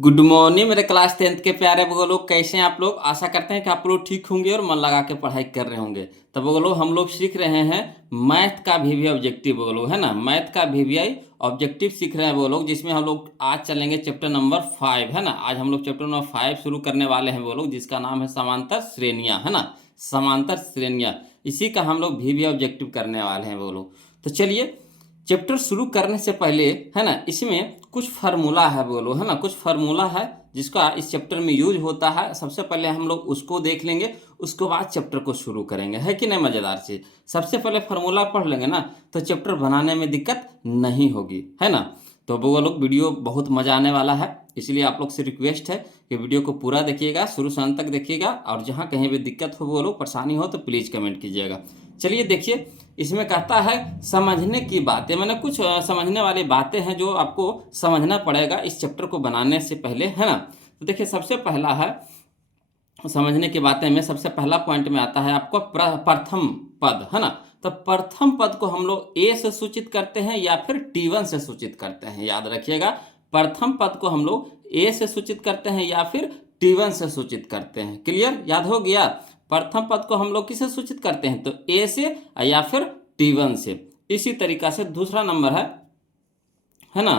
Good morning मेरे class 10th के प्यारे वो लोग, कैसे हैं आप लोग। आशा करते हैं कि आप लोग ठीक होंगे और मन लगा के पढ़ाई कर रहे होंगे। तब वो लोग हम लोग सीख रहे हैं मैथ का वीवीआई ऑब्जेक्टिव, वो लोग है ना, मैथ का वीवीआई ऑब्जेक्टिव सीख रहे हैं वो लोग, जिसमें हम लोग आज चलेंगे चैप्टर नंबर 5 है ना। आज हम लोग चैप्टर नंबर 5 शुरू करने वाले हैं वो लोग, जिसका नाम है समांतर श्रेणियाँ है ना, समांतर श्रेणियाँ। इसी का हम लोग वीवीआई ऑब्जेक्टिव करने वाले हैं वो लोग। तो चलिए चैप्टर शुरू करने से पहले है ना, इसमें कुछ फार्मूला है बोलो है ना, कुछ फार्मूला है जिसका इस चैप्टर में यूज होता है। सबसे पहले हम लोग उसको देख लेंगे, उसके बाद चैप्टर को शुरू करेंगे, है कि नहीं। मज़ेदार चीज़, सबसे पहले फार्मूला पढ़ लेंगे ना तो चैप्टर बनाने में दिक्कत नहीं होगी, है ना। तो वो लोग वीडियो बहुत मज़ा आने वाला है, इसलिए आप लोग से रिक्वेस्ट है कि वीडियो को पूरा देखिएगा, शुरू से अंत तक देखिएगा। और जहाँ कहीं भी दिक्कत हो, वो लोग परेशानी हो तो प्लीज़ कमेंट कीजिएगा। चलिए देखिए, इसमें कहता है समझने की बातें, मैंने कुछ समझने वाली बातें हैं जो आपको समझना पड़ेगा इस चैप्टर को बनाने से पहले, है ना। तो देखिए सबसे पहला है समझने की बातें में, सबसे पहला पॉइंट में आता है आपको प्रथम पद, है ना। तो प्रथम पद को हम लोग ए से सूचित करते हैं या फिर T1 से सूचित करते हैं, याद रखिएगा। प्रथम पद को हम लोग ए से सूचित करते हैं या फिर T1 से सूचित करते हैं। क्लियर, याद हो गया। प्रथम पद को हम लोग किसे सूचित करते हैं, तो ए से या फिर T1 से। इसी तरीका से दूसरा नंबर है ना,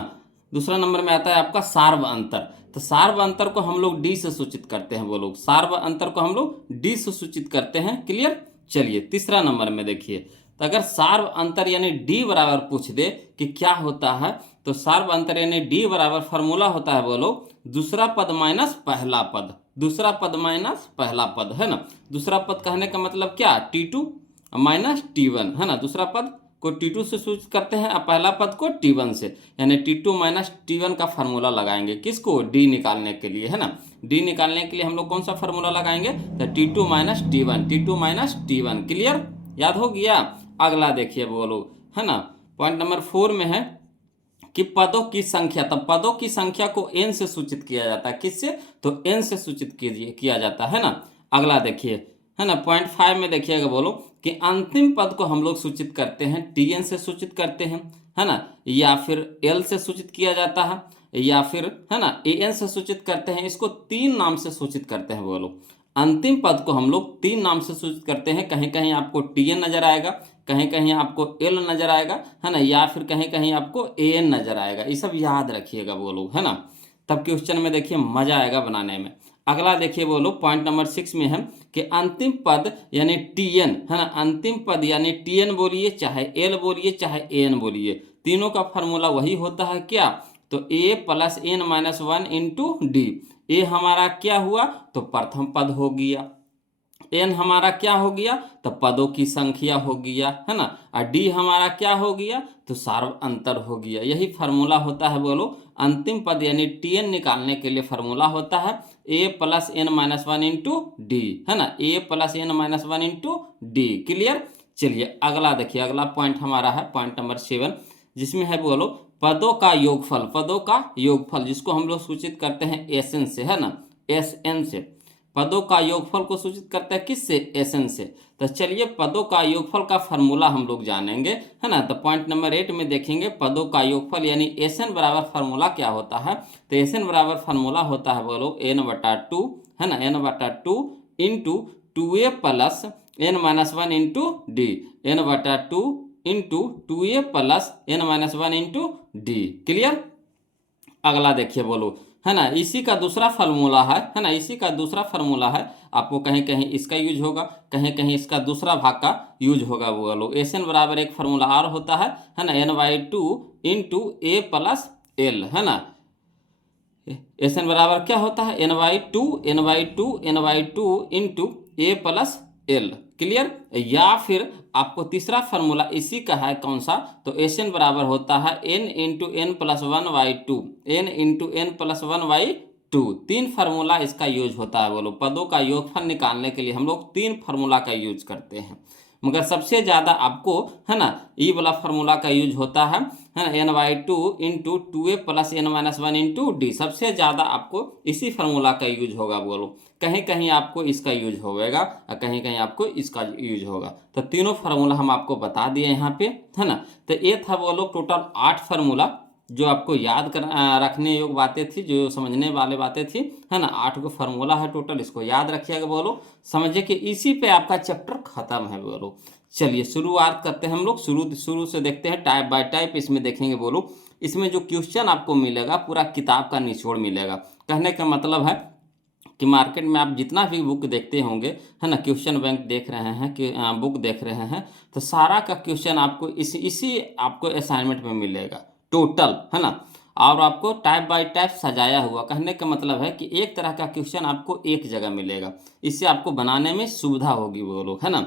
दूसरा नंबर में आता है आपका सार्व अंतर। तो सार्व अंतर को हम लोग डी से सूचित करते हैं, वो लोग सार्व अंतर को हम लोग डी से सूचित करते हैं। क्लियर। चलिए तीसरा नंबर में देखिए, तो अगर सार्व अंतर यानी डी बराबर पूछ दे कि क्या होता है, तो सार्व अंतर यानी डी बराबर फॉर्मूला होता है वो लोग दूसरा पद माइनस पहला पद, दूसरा पद माइनस पहला पद, है ना। दूसरा पद कहने का मतलब क्या, T2 माइनस T1, है ना। दूसरा पद को T2 से सूचित करते हैं और पहला पद को T1 से, यानी T2 माइनस T1 का फार्मूला लगाएंगे, किसको, डी निकालने के लिए, है ना। डी निकालने के लिए हम लोग कौन सा फार्मूला लगाएंगे, तो T2 minus T1, T2 minus T1। Clear, याद हो गया। अगला देखिए वो लोग, है ना, पॉइंट नंबर 4 में है कि पदों की संख्या, तब पदों की संख्या को n से सूचित किया जाता है, किससे, तो n से सूचित किया जाता है ना। अगला देखिए, है ना, पॉइंट 5 में देखिएगा बोलो कि अंतिम पद को हम लोग सूचित करते हैं Tn से सूचित करते हैं, है ना, या फिर L से सूचित किया जाता है, या फिर है ना An से सूचित करते हैं। इसको 3 नाम से सूचित करते हैं वो लोग। अंतिम पद को हम लोग 3 नाम से सूचित करते हैं, कहीं कहीं आपको Tn नजर आएगा, कहीं कहीं आपको L नजर आएगा, है ना, या फिर कहीं कहीं आपको An नजर आएगा। ये सब याद रखिएगा वो लोग, है ना, तब क्वेश्चन में देखिए मजा आएगा बनाने में। अगला देखिए वो लोग पॉइंट नंबर 6 में है कि अंतिम पद यानी Tn, है ना, अंतिम पद यानी Tn बोलिए चाहे L बोलिए चाहे An बोलिए, तीनों का फार्मूला वही होता है क्या, तो a plus n minus 1 into D. A हमारा क्या हुआ, तो प्रथम पद हो गया, n हमारा क्या हो गया, तो पदों की संख्या हो गया, है ना, और डी हमारा क्या हो गया, तो सार्व अंतर हो गया। यही फार्मूला होता है बोलो अंतिम पद यानी Tn निकालने के लिए फार्मूला होता है a plus n minus 1 into D, है ना, a plus n minus 1 into D. Clear. चलिए अगला देखिए, अगला पॉइंट हमारा है पॉइंट नंबर 7, जिसमें है बोलो पदों का योगफल, पदों का योगफल जिसको हम लोग सूचित करते हैं Sn से, है ना, Sn से। पदों का योगफल को सूचित करता है किससे, Sn से। तो चलिए पदों का योगफल का फार्मूला हम लोग जानेंगे, है ना। तो पॉइंट नंबर 8 में देखेंगे पदों का योगफल यानी Sn बराबर फार्मूला क्या होता है, तो Sn बराबर फार्मूला होता है बोलो n/2, है ना, n/2 into 2a plus n minus 1 into D, n/2 into 2a plus n minus 1 into D. Clear. अगला देखिए बोलो, है ना, इसी का दूसरा फार्मूला है ना, इसी का दूसरा फार्मूला है। आपको कहीं कहीं इसका यूज होगा, कहीं कहीं इसका दूसरा भाग का यूज होगा। वो लो Sn बराबर एक फार्मूला और होता है ना, n/2 इंटू ए प्लस एल, है ना। Sn बराबर क्या होता है, n/2 इंटू ए प्लस एल। क्लियर। या फिर आपको तीसरा फार्मूला इसी का है, कौन सा, तो Sn बराबर होता है n into n plus 1/2, n into n plus 1/2। 3 formula इसका यूज होता है। बोलो पदों का योगफल निकालने के लिए हम लोग 3 फार्मूला का यूज करते हैं, मगर सबसे ज़्यादा आपको, है ना, ई वाला फार्मूला का यूज होता है ना, n/2 into 2a plus n minus 1 into D. सबसे ज़्यादा आपको इसी फार्मूला का यूज होगा। बोलो कहीं कहीं आपको इसका यूज होगा और कहीं कहीं आपको इसका यूज होगा। तो तीनों फार्मूला हम आपको बता दिए यहाँ पे, है ना। तो ये था बोलो टोटल 8 फार्मूला जो आपको याद कर रखने योग्य बातें थी, जो समझने वाले बातें थी, है ना, 8 गो फार्मूला है टोटल, इसको याद रखिएगा बोलो। समझिए कि इसी पे आपका चैप्टर खत्म है बोलो। चलिए शुरुआत करते हैं हम लोग, शुरू से देखते हैं टाइप बाय टाइप। इसमें देखेंगे बोलो, इसमें जो क्वेश्चन आपको मिलेगा पूरा किताब का निचोड़ मिलेगा। कहने का मतलब है कि मार्केट में आप जितना भी बुक देखते होंगे, है ना, क्वेश्चन बैंक देख रहे हैं कि बुक देख रहे हैं, तो सारा का क्वेश्चन आपको इसी आपको असाइनमेंट में मिलेगा टोटल, है ना। और आपको टाइप बाय टाइप सजाया हुआ, कहने का मतलब है कि एक तरह का क्वेश्चन आपको एक जगह मिलेगा। इससे आपको बनाने में सुविधा होगी वो लोग, है ना।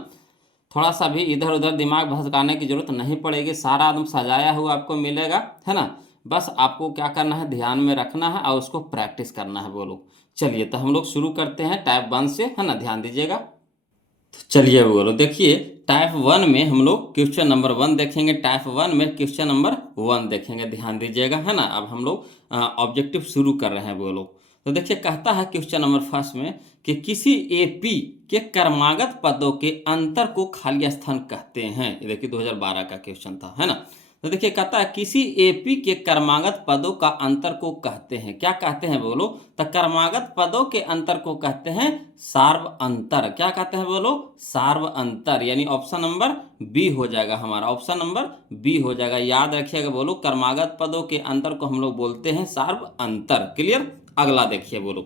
थोड़ा सा भी इधर उधर दिमाग भटकाने की जरूरत नहीं पड़ेगी, सारा एकदम सजाया हुआ आपको मिलेगा, है ना। बस आपको क्या करना है, ध्यान में रखना है और उसको प्रैक्टिस करना है बोलो। चलिए तो हम लोग शुरू करते हैं टाइप 1 से, है ना, ध्यान दीजिएगा। तो चलिए बोलो, देखिए टाइप 1 में हम लोग क्वेश्चन नंबर 1 देखेंगे। टाइप 1 में क्वेश्चन नंबर 1 देखेंगे, ध्यान दीजिएगा, है ना। अब हम लोग ऑब्जेक्टिव शुरू कर रहे हैं बोलो। तो देखिए कहता है क्वेश्चन नंबर फर्स्ट में कि किसी एपी के कर्मागत पदों के अंतर को खाली स्थान कहते हैं। ये देखिए 2012 का क्वेश्चन था, है ना। तो देखिए कहता है किसी एपी के कर्मागत पदों का अंतर को कहते हैं, क्या कहते हैं बोलो। तो कर्मागत पदों के अंतर को कहते हैं सार्व अंतर। क्या कहते हैं बोलो, सार्व अंतर, यानी ऑप्शन नंबर बी हो जाएगा हमारा, ऑप्शन नंबर बी हो जाएगा। याद रखिएगा बोलो, कर्मागत पदों के अंतर को हम लोग बोलते हैं सार्व अंतर। क्लियर। अगला देखिए बोलो,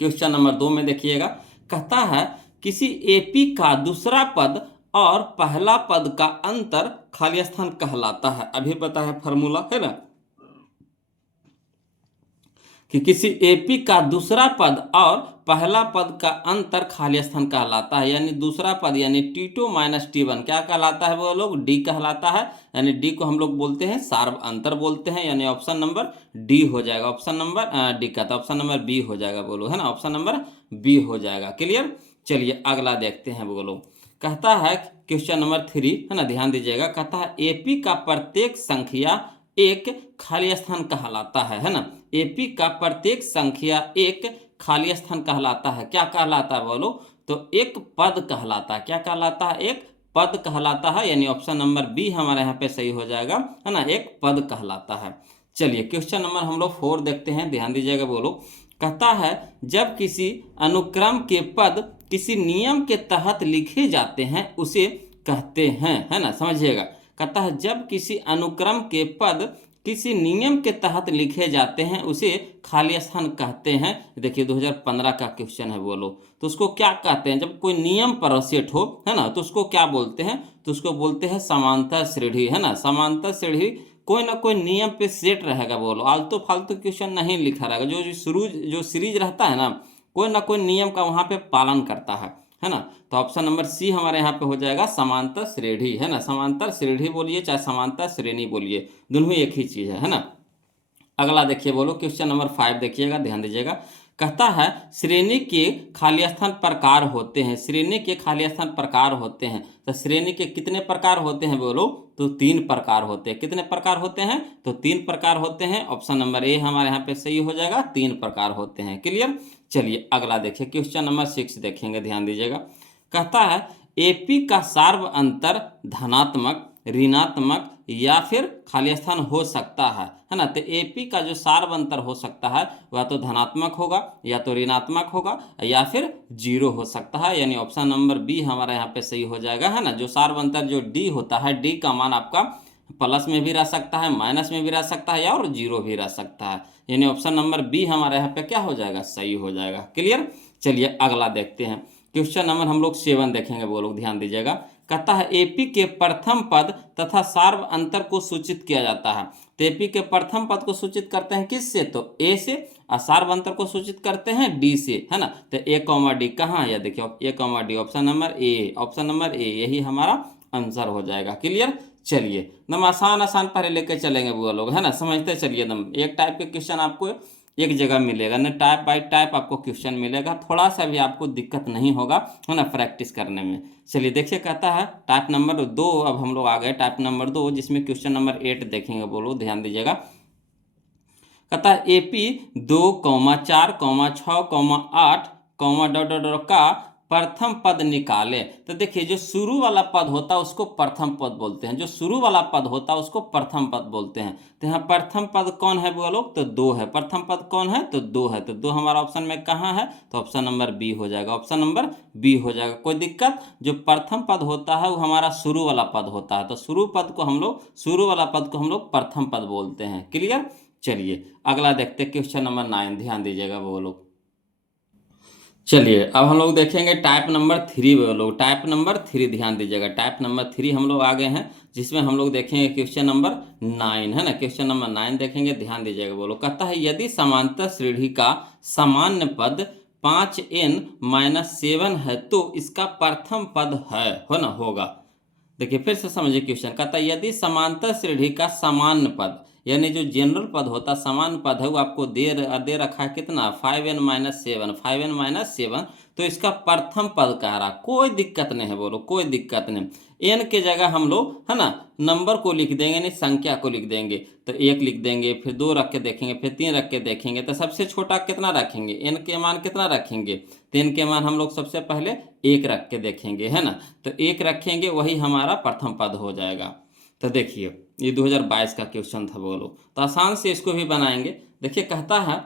क्वेश्चन नंबर 2 में देखिएगा, कहता है किसी एपी का दूसरा पद और पहला पद का अंतर खाली स्थान कहलाता है। अभी बताया फॉर्मूला, है ना, कि किसी एपी का दूसरा पद और पहला पद का अंतर खाली स्थान कहलाता है। यानी दूसरा पद यानी T2 माइनस T1 क्या कहलाता है वो लोग, डी कहलाता है। यानी डी को हम लोग बोलते हैं सार्व अंतर बोलते हैं, यानी ऑप्शन नंबर डी हो जाएगा। ऑप्शन नंबर डी का, तो ऑप्शन नंबर बी हो जाएगा बोलो, है ना, ऑप्शन नंबर बी हो जाएगा। क्लियर। चलिए अगला देखते हैं बोलो। कहता है क्वेश्चन नंबर 3, है ना, ध्यान दीजिएगा। कहता है एपी का प्रत्येक संख्या एक खाली स्थान कहलाता है ना। एपी का प्रत्येक संख्या एक खाली स्थान कहलाता है। क्या कहलाता है बोलो, तो एक पद कहलाता है। क्या कहलाता है, एक पद कहलाता है, यानी ऑप्शन नंबर बी हमारे यहाँ पे सही हो जाएगा, है ना, एक पद कहलाता है। चलिए क्वेश्चन नंबर हम लोग 4 देखते हैं, ध्यान दीजिएगा बोलो। कहता है जब किसी अनुक्रम के पद किसी नियम के तहत लिखे जाते हैं उसे कहते हैं, है ना, समझिएगा। कहता है जब किसी अनुक्रम के पद किसी नियम के तहत लिखे जाते हैं उसे खाली स्थान कहते हैं। देखिए 2015 का क्वेश्चन है बोलो। तो उसको क्या कहते हैं, जब कोई नियम पर सेट हो, है ना, तो उसको क्या बोलते हैं, तो उसको बोलते हैं समांतर श्रेणी, है ना। समांतर श्रेणी कोई ना कोई नियम पे सेट रहेगा बोलो, आलतू फालतू क्वेश्चन नहीं लिखा रहेगा। जो सीरीज रहता है ना, कोई ना कोई नियम का वहाँ पे पालन करता है ना। तो ऑप्शन नंबर सी हमारे यहाँ पे हो जाएगा समांतर श्रेणी, है ना। समांतर श्रेणी बोलिए चाहे समांतर श्रेणी बोलिए, दोनों एक ही चीज है ना। अगला देखिए बोलो, क्वेश्चन नंबर 5 देखिएगा, ध्यान दीजिएगा। कहता है श्रेणी के खाली स्थान प्रकार होते हैं। श्रेणी के खाली स्थान प्रकार होते हैं, तो श्रेणी के कितने प्रकार होते हैं बोलो, तो 3 प्रकार होते हैं। कितने प्रकार होते हैं, तो 3 प्रकार होते हैं। ऑप्शन नंबर ए हमारे यहाँ पे सही हो जाएगा, 3 प्रकार होते हैं। क्लियर। चलिए अगला देखिए, क्वेश्चन नंबर 6 देखेंगे, ध्यान दीजिएगा। कहता है एपी का सार्व अंतर धनात्मक, ऋणात्मक या फिर खाली स्थान हो सकता है ना। तो एपी का जो सार्व अंतर हो सकता है वह तो धनात्मक होगा या तो ऋणात्मक होगा या फिर 0 हो सकता है, यानी ऑप्शन नंबर बी हमारा यहाँ पे सही हो जाएगा, है ना। जो सार्व अंतर जो डी होता है, डी का मान आपका प्लस में भी रह सकता है, माइनस में भी रह सकता है, या और 0 भी रह सकता है, यानी ऑप्शन नंबर बी हमारे यहाँ पे क्या हो जाएगा, सही हो जाएगा। क्लियर। चलिए अगला देखते हैं, क्वेश्चन नंबर हम लोग 7 देखेंगे वो लोग, ध्यान दीजिएगा। कहता है एपी के प्रथम पद तथा सार्व अंतर को सूचित किया जाता है। तो एपी के प्रथम पद को सूचित करते हैं किससे, तो ए से, और सार्व अंतर को सूचित करते हैं डी से, है ना। तो ए कॉमा डी कहाँ है, देखिए A comma D, option number A, option number A यही हमारा आंसर हो जाएगा। क्लियर। चलिए एकदम आसान आसान पहले लेके चलेंगे वो लोग, है ना, समझते चलिए। एकदम एक टाइप के क्वेश्चन आपको एक जगह मिलेगा ना, टाइप बाय टाइप आपको क्वेश्चन मिलेगा, थोड़ा सा भी आपको दिक्कत नहीं होगा, है ना, प्रैक्टिस करने में। चलिए देखिए, कहता है टाइप नंबर 2, अब हम लोग आ गए टाइप नंबर 2, जिसमें क्वेश्चन नंबर 8 देखेंगे बोलो, ध्यान दीजिएगा। कहता है एपी 2, 4, 6, 8, डॉट डॉट डॉट का प्रथम पद निकाले। तो देखिए जो शुरू वाला पद होता है उसको प्रथम पद बोलते हैं, जो शुरू वाला पद होता है उसको प्रथम पद बोलते हैं। तो यहाँ प्रथम पद कौन है बोलो, तो 2 है। प्रथम पद कौन है, तो 2 है। तो 2 हमारा ऑप्शन में कहाँ है, तो ऑप्शन नंबर बी हो जाएगा, ऑप्शन नंबर बी हो जाएगा। कोई दिक्कत, जो प्रथम पद होता है वो हमारा शुरू वाला पद होता है, तो शुरू वाला पद को हम लोग प्रथम पद बोलते हैं। क्लियर। चलिए अगला देखते हैं, क्वेश्चन नंबर 9, ध्यान दीजिएगा वो लोग। चलिए अब हम लोग देखेंगे टाइप नंबर 3 वो लोग, टाइप नंबर 3 ध्यान दीजिएगा। टाइप नंबर 3 हम लोग आ गए हैं, जिसमें हम लोग देखेंगे क्वेश्चन नंबर 9 है ना। क्वेश्चन नंबर 9 देखेंगे, ध्यान दीजिएगा वो लोग। कहता है यदि समांतर श्रेणी का सामान्य पद 5n-7 है तो इसका प्रथम पद है, हो ना, होगा। देखिए फिर से समझिए क्वेश्चन। कहता है यदि समांतर श्रेणी का सामान्य पद, यानी जो जनरल पद होता है, सामान्य पद है, वो आपको दे रखा है कितना, 5n-7, तो इसका प्रथम पद कह रहा, कोई दिक्कत नहीं है बोलो, कोई दिक्कत नहीं। एन के जगह हम लोग है ना नंबर को लिख देंगे, नहीं संख्या को लिख देंगे। तो 1 लिख देंगे, फिर 2 रख के देखेंगे, फिर 3 रख के देखेंगे। तो सबसे छोटा कितना रखेंगे, एन के मान कितना रखेंगे, तो एन के मान हम लोग सबसे पहले 1 रख के देखेंगे, है ना। तो 1 रखेंगे, वही हमारा प्रथम पद हो जाएगा। तो देखिए ये 2022 का क्वेश्चन था बोलो, तो आसान से इसको भी बनाएंगे। देखिए कहता है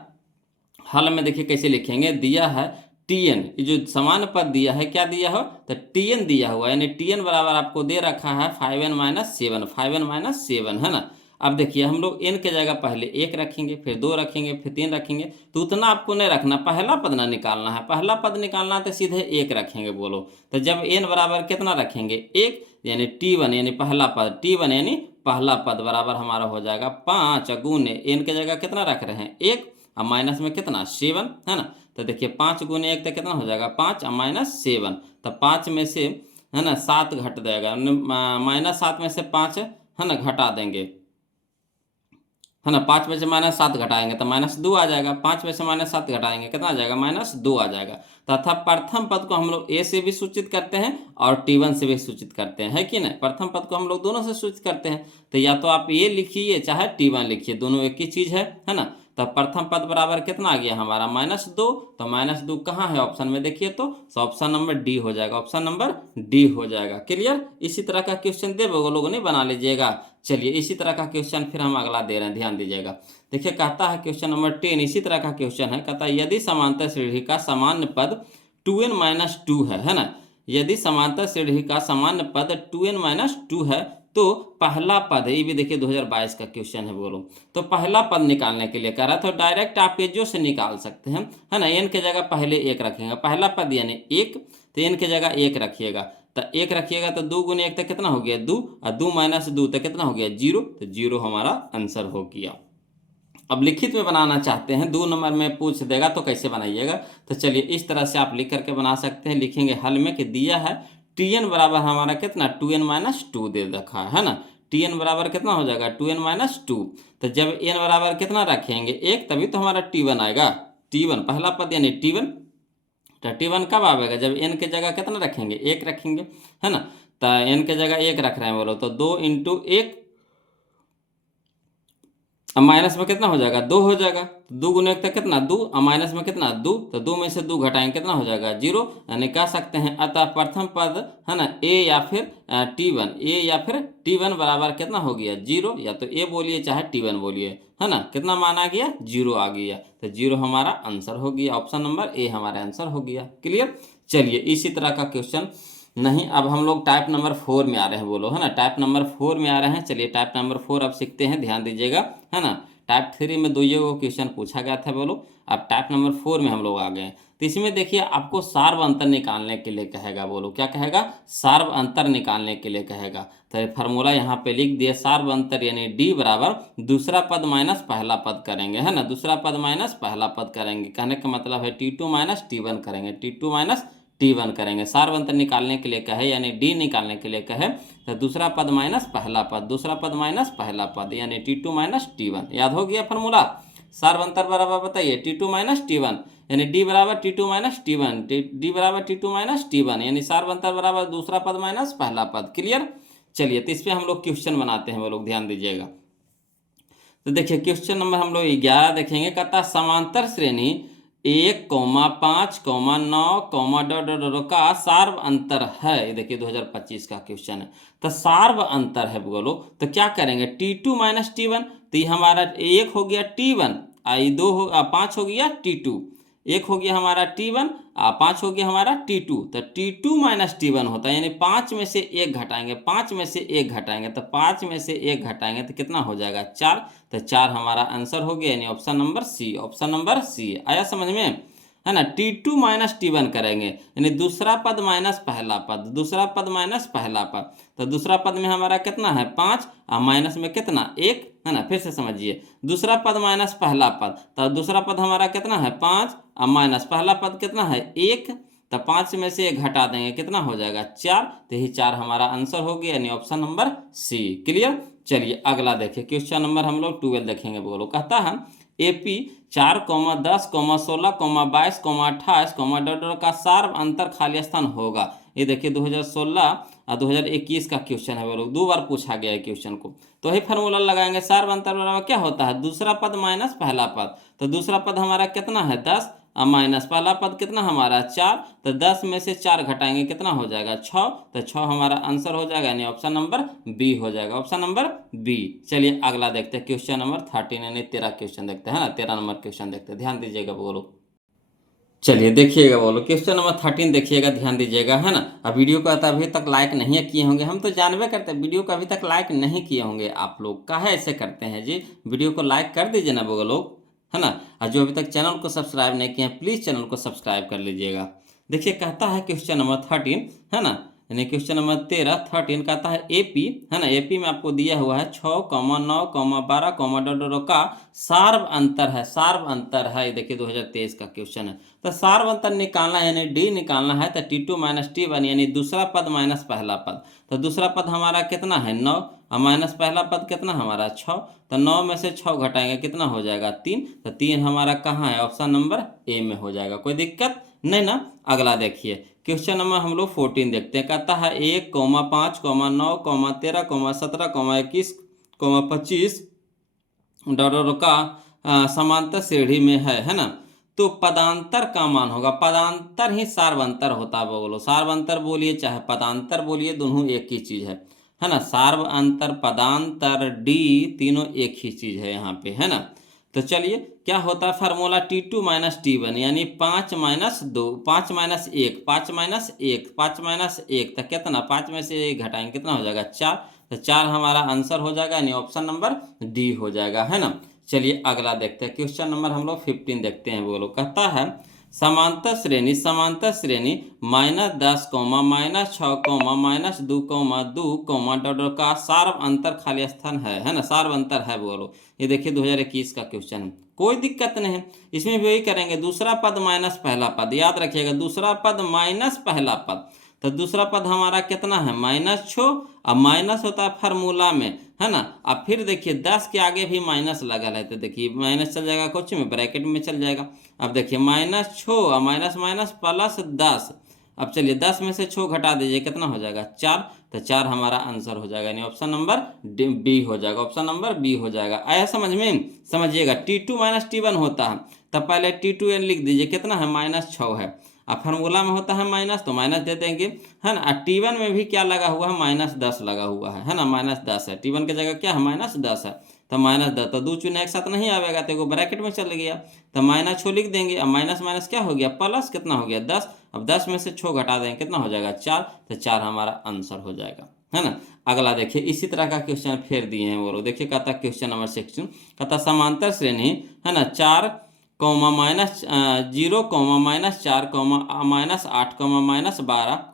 हल में, देखिए कैसे लिखेंगे, दिया है टीएन, ये जो सामान्य पद दिया है, क्या दिया हो, तो टीएन दिया हुआ है, यानी टीएन बराबर आपको दे रखा है 5n-7, है ना। अब देखिए हम लोग एन के जगह पहले 1 रखेंगे, फिर 2 रखेंगे, फिर 3 रखेंगे। तो उतना आपको नहीं रखना, पहला पद ना निकालना है, पहला पद निकालना है तो सीधे 1 रखेंगे बोलो। तो जब एन बराबर कितना रखेंगे, 1, यानी T1 यानी पहला पद, T1 यानी पहला पद बराबर हमारा हो जाएगा 5 गुने एन के जगह कितना रख रहे हैं, 1, और माइनस में कितना 7, है ना। तो देखिए 5 गुने 1 तो कितना हो जाएगा 5 और -7, तो 5 में से है ना 7 घट जाएगा, -7 में से 5 है ना घटा देंगे, है ना। 5 में से -7 घटाएंगे तो -2 आ जाएगा। 5 में से -7 घटाएंगे कितना आ जाएगा, -2 आ जाएगा। तथा प्रथम पद को हम लोग ए से भी सूचित करते हैं और T1 से भी सूचित करते हैं, है कि नहीं। प्रथम पद को हम लोग दोनों से सूचित करते हैं, तो या तो आप ये लिखिए चाहे T1 लिखिए, दोनों एक ही चीज़ है ना। तब प्रथम पद बराबर कितना आ गया हमारा, -2। तो -2 कहाँ है ऑप्शन में, देखिए तो ऑप्शन नंबर डी हो जाएगा, ऑप्शन नंबर डी हो जाएगा। क्लियर। इसी तरह का क्वेश्चन दे वो लोग नहीं बना लीजिएगा। चलिए इसी तरह का क्वेश्चन फिर हम अगला दे रहे हैं, ध्यान दीजिएगा। देखिए कहता है क्वेश्चन नंबर 10, इसी तरह का क्वेश्चन है। कहता है यदि समांतर श्रेणी का सामान्य पद 2n-2 है ना। यदि समांतर श्रेणी का सामान्य पद 2n-2 है तो पहला पद है, ये भी देखिए 2022 का क्वेश्चन है बोलो। तो पहला पद निकालने के लिए कह रहा था, तो डायरेक्ट आप पेजों से निकाल सकते हैं, है ना। एन के जगह पहले 1 रखेंगे, पहला पद यानी 1, तो एन के जगह 1 रखिएगा। तो 1 रखिएगा तो 2 गुने 1 तो कितना हो गया 2, और 2 - 2 तो कितना हो गया 0, तो 0 हमारा आंसर हो गया। अब लिखित में बनाना चाहते हैं, 2 नंबर में पूछ देगा तो कैसे बनाइएगा। तो चलिए इस तरह से आप लिख करके बना सकते हैं। लिखेंगे हल में कि दिया है Tn बराबर हमारा कितना 2n-2 दे रखा है ना। Tn बराबर कितना हो जाएगा 2n-2। तो जब n बराबर कितना रखेंगे 1, तभी तो हमारा T1 आएगा। T1 पहला पद यानी T1। तो T1 कब आएगा, जब n के जगह कितना रखेंगे 1 रखेंगे, है ना। तो n के जगह 1 रख रहे हैं बोलो, तो 2 × 1, अब माइनस में कितना हो जाएगा 2 हो जाएगा। तो 2 गुने 1 तक कितना 2, और माइनस में कितना 2, तो 2 में से 2 घटाएंगे कितना हो जाएगा 0, यानी कह सकते हैं अतः प्रथम पद है ना ए या फिर T1 बराबर कितना हो गया 0, या तो ए बोलिए चाहे T1 बोलिए, है ना। कितना मान आ गया 0 आ गया, तो 0 हमारा आंसर हो गया, ऑप्शन नंबर ए हमारा आंसर हो गया। क्लियर। चलिए इसी तरह का क्वेश्चन नहीं, अब हम लोग टाइप नंबर 4 में आ रहे हैं बोलो, है ना। टाइप नंबर 4 में आ रहे हैं। चलिए टाइप नंबर 4 अब सीखते हैं, ध्यान दीजिएगा, है ना। टाइप 3 में 2 क्वेश्चन पूछा गया था बोलो, अब टाइप नंबर 4 में हम लोग आ गए हैं। तो इसमें देखिए आपको सार्व अंतर निकालने के लिए कहेगा बोलो, क्या कहेगा, सार्व अंतर निकालने के लिए कहेगा। तो फार्मूला यहाँ पे लिख दिए, सार्व अंतर यानी डी बराबर दूसरा पद माइनस पहला पद करेंगे, है ना। दूसरा पद माइनस पहला पद करेंगे, कहने का मतलब है T2 - T1 करेंगे, T2 - T1 करेंगे। सार्व अंतर निकालने के लिए कहे यानी डी निकालने के लिए कहे, तो दूसरा पद माइनस पहला पद, दूसरा पद माइनस पहला पद यानी T2 - T1। याद हो गया फार्मूला। सार्व अंतर बराबर बताइए T2 - T1 यानी डी बराबर T2 - T1, डी बराबर T2 - T1 यानी सार्व अंतर बराबर दूसरा पद माइनस पहला पद। क्लियर। चलिए तो इस पर हम लोग क्वेश्चन बनाते हैं वो लोग, ध्यान दीजिएगा। तो देखिए क्वेश्चन नंबर हम लोग 11 देखेंगे। कहता समांतर श्रेणी 1,5,9, का सार्व अंतर है। ये देखिए 2025 का क्वेश्चन है। तो सार्व अंतर है बोलो, तो क्या करेंगे, T2 माइनस T1, तो ये हमारा 1 हो गया T1, आई 5 हो गया T2, 1 हो गया हमारा T1, 5 हो गया हमारा T2, तो T2 माइनस T1 होता है, यानी 5 में से 1 घटाएंगे, 5 में से 1 घटाएंगे, तो 5 में से 1 घटाएंगे तो कितना हो जाएगा, 4, तो 4 हमारा आंसर हो गया, यानी option number C, option number C. आया समझ में, है ना। T2 माइनस T1 करेंगे, यानी दूसरा पद माइनस पहला पद, दूसरा पद माइनस पहला पद, तो दूसरा पद में हमारा कितना है 5, और माइनस में कितना 1, है ना। फिर से समझिए, दूसरा पद माइनस पहला पद, तो दूसरा पद हमारा कितना है 5, और माइनस पहला पद कितना है 1, तो 5 में से 1 घटा देंगे, कितना हो जाएगा 4, तो यही 4 हमारा आंसर हो गया, यानी ऑप्शन नंबर सी। क्लियर। चलिए अगला देखिए, क्वेश्चन नंबर हम लोग 12 देखेंगे। बोलो, कहता है AP 4, 10, 16, 22, 28, का सार्व अंतर खाली स्थान होगा। ये देखिए 2016 और 2021 का क्वेश्चन है। बोलो, 2 बार पूछा गया है क्वेश्चन को। तो वही फार्मूला लगाएंगे, सार्व अंतर बराबर क्या होता है, दूसरा पद माइनस पहला पद, तो दूसरा पद हमारा कितना है 10, और माइनस पहला पद कितना हमारा 4, तो 10 में से 4 घटाएंगे, कितना हो जाएगा 6, तो 6 हमारा आंसर हो जाएगा, यानी ऑप्शन नंबर बी हो जाएगा, ऑप्शन नंबर बी। चलिए अगला देखते हैं, क्वेश्चन नंबर 13, यानी 13 क्वेश्चन देखते हैं ना, 13 नंबर क्वेश्चन देखते हैं, ध्यान दीजिएगा। बोलो, चलिए देखिएगा। बोलो, क्वेश्चन नंबर 13 देखिएगा, ध्यान दीजिएगा, है ना। अब वीडियो को अभी तक लाइक नहीं किए होंगे, हम तो जानबे करते हैं वीडियो को अभी तक लाइक नहीं किए होंगे आप लोग, काहे ऐसे करते हैं जी, वीडियो को लाइक कर दीजिए ना वो लोग, है ना। और जो अभी तक चैनल को सब्सक्राइब नहीं किए हैं, प्लीज़ चैनल को सब्सक्राइब कर लीजिएगा। देखिए कहता है क्वेश्चन नंबर 13, है ना, यानी क्वेश्चन नंबर 13 कहता है AP, है ना, AP में आपको दिया हुआ है 6, 9, 12, का सार्व अंतर है, सार्व अंतर है। देखिए 2023 का क्वेश्चन है। तो सार्व अंतर निकालना है, यानी D निकालना है, तो T2 माइनस T1, यानी दूसरा पद माइनस पहला पद, तो दूसरा पद हमारा कितना है 9, और माइनस पहला पद कितना हमारा 6, तो 9 में से 6 घटाएंगे, कितना हो जाएगा 3, तो 3 हमारा कहाँ है, ऑप्शन नंबर ए में हो जाएगा, कोई दिक्कत नहीं ना। अगला देखिए, क्वेश्चन नंबर हम लोग 14 देखते हैं। कहता है 1, 5, 9, 13, 17, 21, 25 का समांतर श्रेणी में है ना। तो पदांतर का मान होगा, पदांतर ही सार्वंतर होता है। बोलो, सार्वंतर बोलिए चाहे पदांतर बोलिए, दोनों एक ही चीज है ना। सार्व अंतर, पदांतर, डी, तीनों एक ही चीज है यहाँ पे, है ना। तो चलिए क्या होता है फार्मूला, T2 माइनस T1, यानी 5 माइनस 2, 5 माइनस 1, 5 माइनस 1, 5 माइनस 1, तो कितना 5 में से 1 घटाएंगे, कितना हो जाएगा 4, तो 4 हमारा आंसर हो जाएगा, यानी ऑप्शन नंबर डी हो जाएगा, है ना। चलिए अगला देखते हैं, क्वेश्चन नंबर हम लोग 15 देखते हैं। बोलो, कहता है समांतर श्रेणी, समांतर श्रेणी -10, -6, -2, का सार्व अंतर खाली स्थान है ना, सार्व अंतर है। बोलो, ये देखिए 2021 का क्वेश्चन है, कोई दिक्कत नहीं है, इसमें भी वही करेंगे, दूसरा पद माइनस पहला पद, याद रखिएगा दूसरा पद माइनस पहला पद, तो दूसरा पद हमारा कितना है -6, अब माइनस होता है फार्मूला में, है ना। अब फिर देखिए 10 के आगे भी माइनस लगा है, तो देखिए माइनस चल जाएगा, कुछ में ब्रैकेट में चल जाएगा। अब देखिए -6 माइनस माइनस प्लस 10, अब चलिए 10 में से 6 घटा दीजिए, कितना हो जाएगा 4, तो 4 हमारा आंसर हो जाएगा, यानी ऑप्शन नंबर बी हो जाएगा, ऑप्शन नंबर बी हो जाएगा। आया समझ में, समझिएगा। T2 माइनस T1 होता है, तब पहले T2 लिख दीजिए, कितना है -6 है, अब फार्मूला में होता है माइनस, तो माइनस दे देंगे, है ना। T1 में भी क्या लगा हुआ है, -10 लगा हुआ है ना, -10 है, T1 की जगह क्या है -10 है, तो -10, तो 2 चुने एक साथ नहीं आवेगा, तो एगो ब्रैकेट में चल गया, तो -6 लिख देंगे, अब माइनस माइनस क्या हो गया प्लस, कितना हो गया 10, अब 10 में से 6 घटा देंगे, कितना हो जाएगा 4, तो 4 हमारा आंसर हो जाएगा, है ना। अगला देखिए, इसी तरह का क्वेश्चन फिर दिए हैं वो लोग, देखिए कहता क्वेश्चन नंबर 16, कहता समांतर श्रेणी, है ना, 4, -0, -4, -8,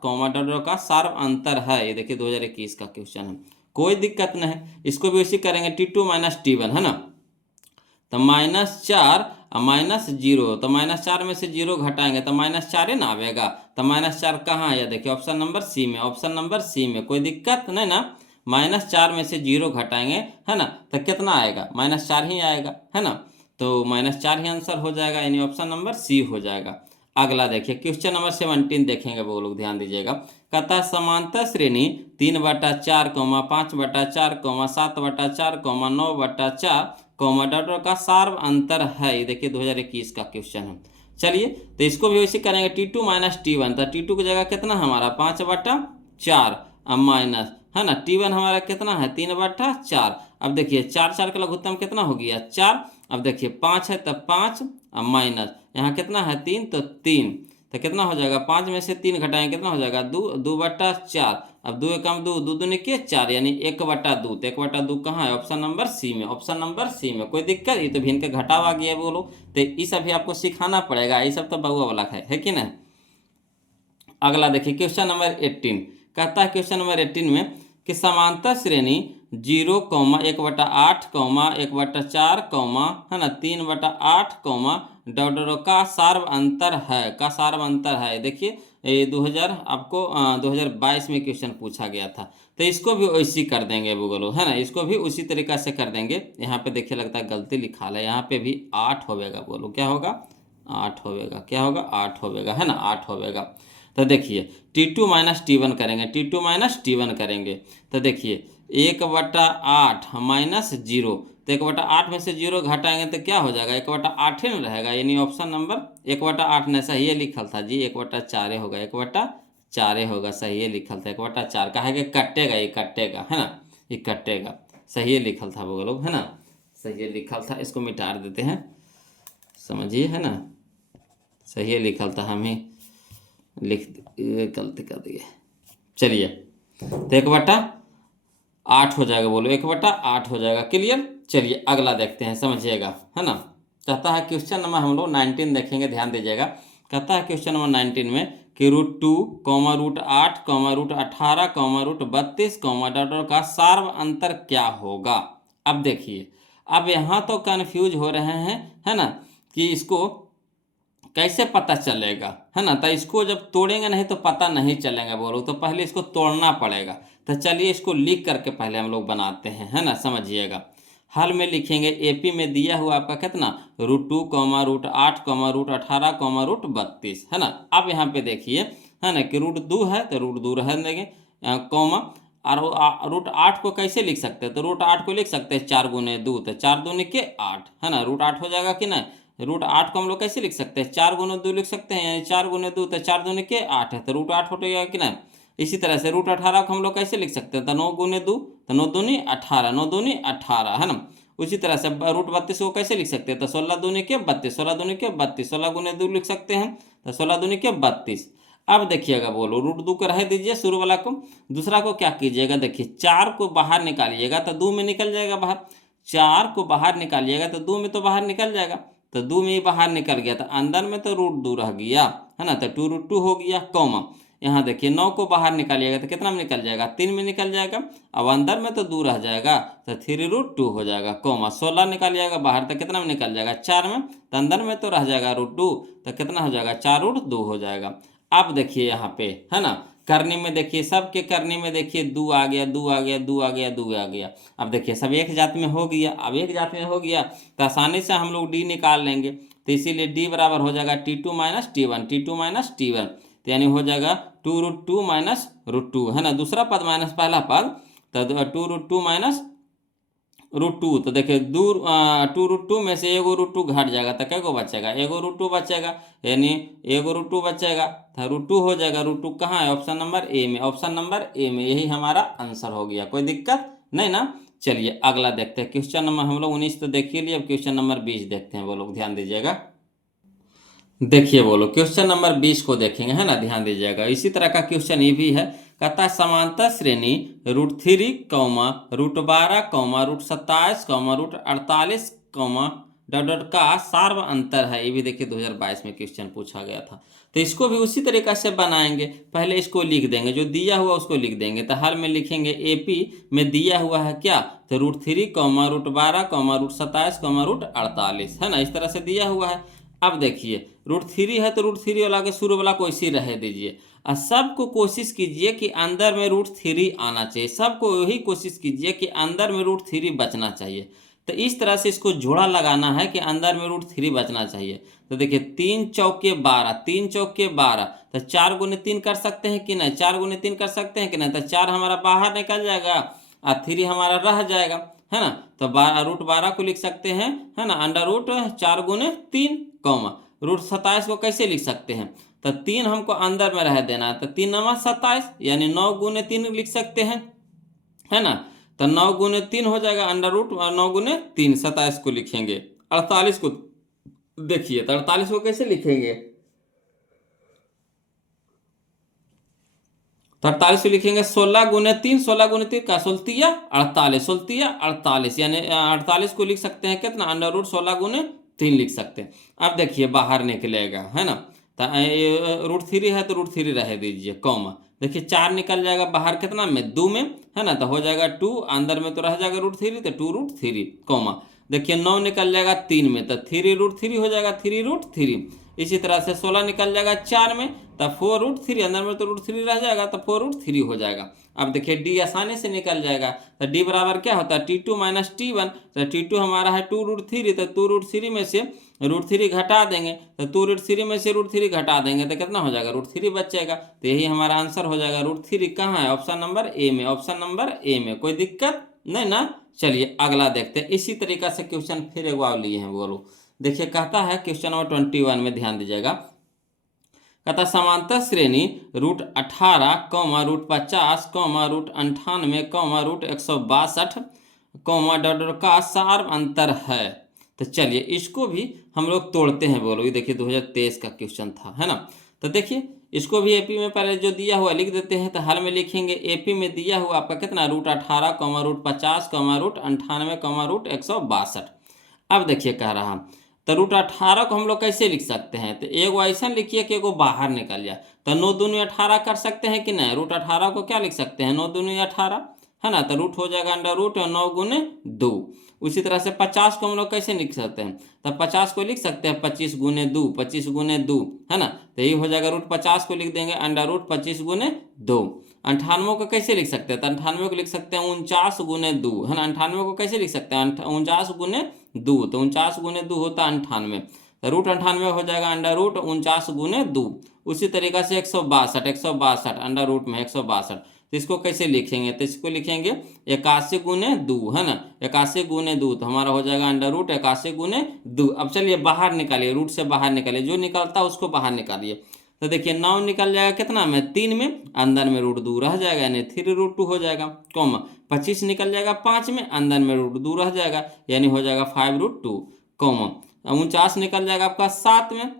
-12, का सार्व अंतर है। ये देखिए 2021 का क्वेश्चन है, कोई दिक्कत नहीं, इसको भी उसी करेंगे, T2 माइनस T1, है ना। तो -4 और -0, तो -4 में से 0 घटाएंगे, तो -4 ना आवेगा, तो -4 कहाँ है, देखिए ऑप्शन नंबर सी में, ऑप्शन नंबर सी में, कोई दिक्कत नहीं ना। -4 में से 0 घटाएंगे, है ना, तो कितना आएगा, -4 ही आएगा, है ना। तो -4 ही आंसर हो जाएगा, यानी ऑप्शन नंबर सी हो जाएगा। अगला देखिए, क्वेश्चन नंबर 17 देखेंगे, वो लोग ध्यान दीजिएगा। कहता है समांतर श्रेणी 3/4, 5/4, 7/4, 9/4, कॉमा डॉट का सार्व अंतर है। ये देखिए 2021 का क्वेश्चन है। चलिए तो इसको भी वैसे करेंगे T2 माइनस T1, तो T2 की जगह कितना हमारा 5/4 अब माइनस, है ना, T1 हमारा कितना है 3/4। अब देखिए 4 का लघुत्तम कितना हो गया 4। अब देखिए 5 है तब 5 अब माइनस, यहाँ कितना है 3 तो 3, तो कितना हो जाएगा 5 में से 3 घटाएंगे कितना हो जाएगा 2/4। अब 2 एकम 2, 2 दूनी के 4 यानी 1/2। तो 1/2 कहाँ है, ऑप्शन नंबर सी में, ऑप्शन नंबर सी में। कोई दिक्कत, ये तो भिन्न के घटाव आ गया बोलो, तो ये सब भी आपको सिखाना पड़ेगा, ये सब तो बहुआ वाला है कि नहीं। अगला देखिए क्वेश्चन नंबर 18 कहता है, क्वेश्चन नंबर 18 में कि समांतर श्रेणी 0, 1/8, 1/4, है ना 3/8, डॉट का सार्व अंतर है, का सार्व अंतर है। देखिए ये 2000 आपको 2022 में क्वेश्चन पूछा गया था, तो इसको भी वैसी कर देंगे बोलो, है ना, इसको भी उसी तरीका से कर देंगे। यहाँ पे देखिए लगता है गलती लिखा है, यहाँ पे भी 8 होगा बोलो, क्या होगा 8 होगा, क्या होगा 8 होगा, है ना 8 होगा। तो देखिए T2 माइनस T1 करेंगे, T2 माइनस T1 करेंगे, तो देखिए 1/8 माइनस 0, तो 1/8 में से 0 घटाएंगे तो क्या हो जाएगा 1/8 ही रहेगा, यानी ऑप्शन नंबर 1/8 ने सही है लिखल था जी, 1/4 होगा, 1/4 होगा, सही है लिखल था 1/4। कहा कि कटेगा, ये कटेगा, है ना, ये कटेगा, सही है लिखल था वो लोग, है ना, सही है लिखल था। इसको मिटा देते हैं, समझिए, है ना, सही है लिखल था, हम ही गलती कर दिए। चलिए तो 1/8 हो जाएगा बोलो, 1/8 हो जाएगा, क्लियर। चलिए अगला देखते हैं, समझिएगा, है ना। कहता है क्वेश्चन नंबर हम लोग 19 देखेंगे, ध्यान दीजिएगा। कहता है क्वेश्चन नंबर 19 में कि √2, √8, √18, √32, डॉट का सार्व अंतर क्या होगा। अब देखिए, अब यहाँ तो कन्फ्यूज हो रहे हैं, है ना, कि इसको कैसे पता चलेगा, है ना, तो इसको जब तोड़ेंगे नहीं तो पता नहीं चलेगा बोलो, तो पहले इसको तोड़ना पड़ेगा। तो चलिए इसको लिख करके पहले हम लोग बनाते हैं, है ना, समझिएगा। हल में लिखेंगे, एपी में दिया हुआ आपका कितना √2, √8, √18, √32, है ना। अब यहाँ पे देखिए, है ना, कि √2 है तो √2 रहने देंगे, कॉमा, और √8 को कैसे लिख सकते हैं, तो √8 को लिख सकते हैं 4 गुने 2, तो 4 दूनी के 8, है ना, √8 हो जाएगा कि नहीं। √8 को हम लोग कैसे लिख सकते हैं 4 गुने 2 लिख सकते हैं, यानी 4 गुने 2 तो 4 दूनी के 8 है, तो √8 हो जाएगा कि नहीं। इसी तरह से √18 को हम लोग कैसे लिख सकते हैं, तो 9 गुने 2 तो 9 दूनी 18, 9 दूनी 18, है ना। उसी तरह से √32 को कैसे लिख सकते हैं, तो 16 दूनी के 32, 16 दूनी के 32, 16 गुने 2 लिख सकते हैं, तो 16 दूनी के 32। अब देखिएगा बोलो, √2 को रह दीजिए शुरू वाला को, दूसरा को क्या कीजिएगा, देखिए 4 को बाहर निकालिएगा तो 2 में निकल जाएगा बाहर, 4 को बाहर निकालिएगा तो 2 में तो बाहर निकल जाएगा, तो 2 में ही बाहर निकल गया, तो अंदर में तो √2 रह गया, है ना, तो 2√2 हो गया, कॉमा। यहाँ देखिए 9 को बाहर निकालिएगा तो कितना में निकल जाएगा 3 में निकल जाएगा, अब अंदर में तो 2 रह जाएगा तो 3√2 हो जाएगा, कॉमा। 16 निकालिएगा बाहर तो कितना में निकल जाएगा 4 में, तो अंदर में तो रह जाएगा √2, तो कितना हो जाएगा 4√2 हो जाएगा। अब देखिए यहाँ पे, है ना, करनी में देखिए, सबके करनी में देखिए 2 आ गया, 2 आ गया, 2 आ गया, 2 आ गया। अब देखिए सब एक जात में हो गया, अब एक जात में हो गया तो आसानी से हम लोग डी निकाल लेंगे, तो इसीलिए डी बराबर हो जाएगा T2 minus T1, T2 minus T1, तो यानी हो जाएगा 2√2 माइनस √2, है ना, दूसरा पद माइनस पहला पद, तो 2√2 माइनस √2, तो देखिए 2√2 में से एगो √2 घट जाएगा तो क्या को बचेगा, एगो √2 बचेगा, यानी एगो √2 बचेगा, तो √2 हो जाएगा। √2 कहाँ है, ऑप्शन नंबर ए में, ऑप्शन नंबर ए में, यही हमारा आंसर हो गया, कोई दिक्कत नहीं ना। चलिए अगला देखते हैं, क्वेश्चन नंबर हम लोग 19 तो देखिए लिए, अब क्वेश्चन नंबर 20 देखते हैं, वो लोग ध्यान दीजिएगा। देखिए बोलो क्वेश्चन नंबर 20 को देखेंगे, है ना, ध्यान दीजिएगा। इसी तरह का क्वेश्चन ये भी है, कहता है समांतर श्रेणी √3, √12, √27, √48, डॉट का सार्व अंतर है। ये भी देखिए 2022 में क्वेश्चन पूछा गया था, तो इसको भी उसी तरीका से बनाएंगे। पहले इसको लिख देंगे, जो दिया हुआ उसको लिख देंगे, तो हल में लिखेंगे एपी में दिया हुआ है क्या, तो √3, √12, √27, √48, है ना, इस तरह से दिया हुआ है। अब देखिए √3 है तो √3 वाला के शुरू वाला को इसी रह दीजिए, और सबको कोशिश कीजिए कि अंदर में √3 आना चाहिए, सबको यही कोशिश कीजिए कि अंदर में √3 बचना चाहिए। तो इस तरह से इसको जोड़ा लगाना है कि अंदर में √3 बचना चाहिए। तो देखिए 3 चौके 12, 3 चौके 12, तो 4 गुने 3 कर सकते हैं कि नहीं, 4 गुने 3 कर सकते हैं कि नहीं, तो 4 हमारा बाहर निकल जाएगा और 3 हमारा रह जाएगा, है ना। तो रूट 12 को लिख सकते हैं, है ना, अंडर रूट 4 गुने 3, कॉमा रूट 27 को कैसे लिख सकते हैं, तो 3 हमको अंदर में रह देना है, तो 3 नवा 27 यानी 9 गुने 3 लिख सकते हैं, है ना। तो 9 गुने 3 हो जाएगा अंडर रूट 9 गुने 3, 27 को लिखेंगे। 48 को देखिए, तो 48 को कैसे लिखेंगे, तो 48 को लिखेंगे 16 गुने 3, 16 गुने 3 का 16 48, 16 48 यानी 48 को लिख सकते हैं कितना, अंडर रूट 16 गुने 3 लिख सकते हैं। अब देखिए बाहर निकलेगा, है ना, तो रूट 3 है तो रूट 3 रह दीजिए, कॉमा देखिए 4 निकल जाएगा बाहर कितना में, 2 में, है ना, तो हो जाएगा 2, अंदर में तो रह जाएगा रूट 3, तो 2 रूट 3, कॉमा देखिए 9 निकल जाएगा 3 में, तो 3 रूट 3 हो जाएगा, 3 रूट 3। इसी तरह से 16 निकल जाएगा 4 में, तब 4 रूट 3, अंदर में तो रूट 3 रह जाएगा, तो 4 रूट 3 हो जाएगा। अब देखिए डी आसानी से निकल जाएगा, तो डी बराबर क्या होता है, T2 माइनस T1, तो T2 हमारा है 2 रूट 3, तो 2 रूट 3 में से रूट 3 घटा देंगे, तो 2 रूट 3 में से रूट 3 घटा देंगे तो कितना हो जाएगा, रूट 3 बचेगा। तो यही हमारा आंसर हो जाएगा, रूट 3 कहाँ है, ऑप्शन नंबर ए में, ऑप्शन नंबर ए में, कोई दिक्कत नहीं ना। चलिए अगला देखते हैं, इसी तरीका से क्वेश्चन फिर एक बार लिए हैं बोलो। देखिए कहता है क्वेश्चन नंबर 21 में ध्यान दीजिएगा, कहता समांतर श्रेणी root 18 comma root 50 comma root 98 comma root 162 comma dot का सार अंतर है। तो चलिए इसको भी हम लोग तोड़ते हैं बोलो। ये देखिए 2023 का क्वेश्चन था, है ना। तो देखिए इसको भी एपी में पहले जो दिया हुआ लिख देते हैं, तो हल में लिखेंगे एपी में दिया हुआ आपका कितना, root 18 comma root 50 comma root 98 comma root 162। अब देखिए कह रहा, तो रूट 18 को हम लोग कैसे लिख सकते हैं, तो एगो ऐसा लिखिए कि एगो बाहर निकल जाए, तो 9 दूनी 18 कर सकते हैं कि नहीं, रूट 18 को क्या लिख सकते हैं, 9 दूनी 18, है ना, तो रूट हो जाएगा अंडर रूट 9 गुने 2। उसी तरह से 50 को हम लोग कैसे लिख सकते हैं, तो 50 को लिख सकते हैं 25 गुने 2, 25 गुने 2, है ना, तो यही हो जाएगा रूट 50 को लिख देंगे अंडर रूट 25 गुने 2। 98 को कैसे लिख सकते हैं, तो 98 को लिख सकते हैं 49 गुने 2, है ना, 98 को कैसे लिख सकते हैं, 49 गुने 2, तो 49 गुने 2 होता है 98, तो रूट 98 हो जाएगा अंडर रूट 49 गुने 2। उसी तरीका से 162, 162 अंडर रूट में 162, तो इसको कैसे लिखेंगे, तो इसको लिखेंगे 81 गुने 2, है ना, 81 गुने 2, तो हमारा हो जाएगा अंडर रूट 81 गुने 2। अब चलिए बाहर निकालिए, रूट से बाहर निकालिए, जो निकलता है उसको बाहर निकालिए। तो देखिए 9 निकल जाएगा कितना में, 3 में, अंदर में रूट 2 रह जाएगा यानी 3 रूट 2 हो जाएगा, कॉमा 25 निकल जाएगा 5 में, अंदर में रूट 2 रह जाएगा यानी हो जाएगा 5 रूट 2, कॉमा 49 निकल जाएगा आपका 7 में,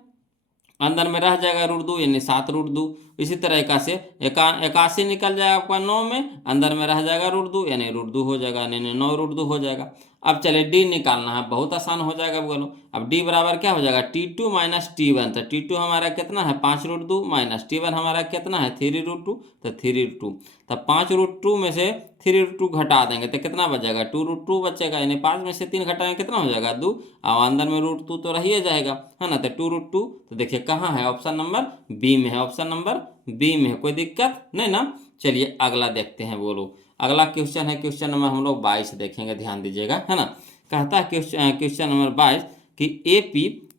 अंदर में रह जाएगा रूट 2 यानी 7 रूट 2। इसी तरह से 81 निकल जाएगा आपका 9 में, अंदर में रह जाएगा रूट 2 यानी रूट 2 हो जाएगा, यानी 9 रूट 2 हो जाएगा। अब चलिए डी निकालना है, बहुत आसान हो जाएगा बोलो। अब डी बराबर क्या हो जाएगा, T2 माइनस T1, तो T2 हमारा कितना है 5 रूट 2 माइनस T1 हमारा कितना है 3 रूट 2, तो 3 रूट 2, तो 5 रूट 2 में से 3 रूट 2 घटा देंगे तो कितना बचेगा, 2 रूट 2 बचेगा, यानी 5 में से 3 घटाएंगे कितना हो जाएगा 2, और अंदर में रूट 2 तो रहिए जाएगा, है ना, तो 2 रूट 2, तो देखिए कहाँ है, ऑप्शन नंबर बी में है, ऑप्शन नंबर बी में है, कोई दिक्कत नहीं ना। चलिए अगला देखते हैं बोलो। अगला क्वेश्चन है क्वेश्चन नंबर हम लोग 22 देखेंगे, ध्यान दीजिएगा, है ना। कहता है क्वेश्चन नंबर 22 कि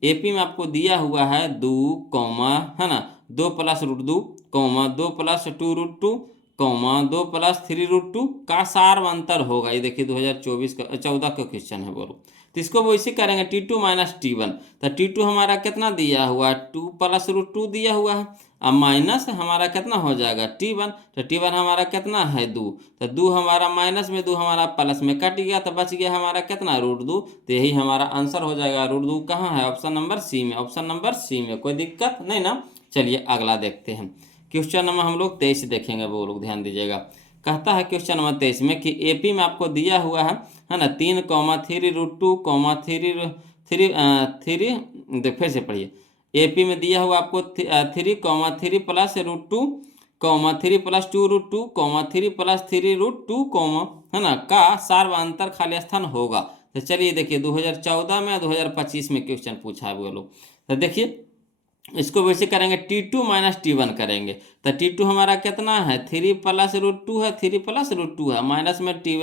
एपी में आपको दिया हुआ है 2 कॉमा, है ना, 2 plus root 2 comma 2 plus 2 root 2 comma 2 plus 3 root 2 का सार्वंतर होगा। ये देखिए 2024 का 14 का क्वेश्चन है बोलो। तो इसको वो इसी करेंगे T2 माइनस T1, तो T2 हमारा कितना दिया हुआ है 2 प्लस रूट 2 दिया हुआ है, अब माइनस हमारा कितना हो जाएगा T1, तो T1 हमारा कितना है 2, तो 2 हमारा माइनस में 2 हमारा प्लस में कट गया, तो बच गया हमारा कितना रूट 2, तो यही हमारा आंसर हो जाएगा, रूट 2 कहाँ है, ऑप्शन नंबर सी में, ऑप्शन नंबर सी में, कोई दिक्कत नहीं ना। चलिए अगला देखते हैं क्वेश्चन नंबर हम लोग 23 देखेंगे, वो लोग ध्यान दीजिएगा। कहता है क्वेश्चन नंबर 23 में कि एपी में आपको दिया हुआ है ना 3 कॉमा 3 रूट 2 कॉमा 3 फिर से पढ़िए। एपी में दिया हुआ आपको 3 comma 3 plus root 2 comma 3 plus 2 root 2 comma 3 plus 3 root 2 comma, है ना, का सार्वंतर खाली स्थान होगा। तो चलिए देखिए 2014 में 2025 में क्वेश्चन पूछा है वो लोग। तो देखिए इसको वैसे करेंगे T2 माइनस T1 करेंगे, तो T2 हमारा कितना है 3 प्लस रूट 2 है, 3 प्लस रूट 2 है, माइनस में T,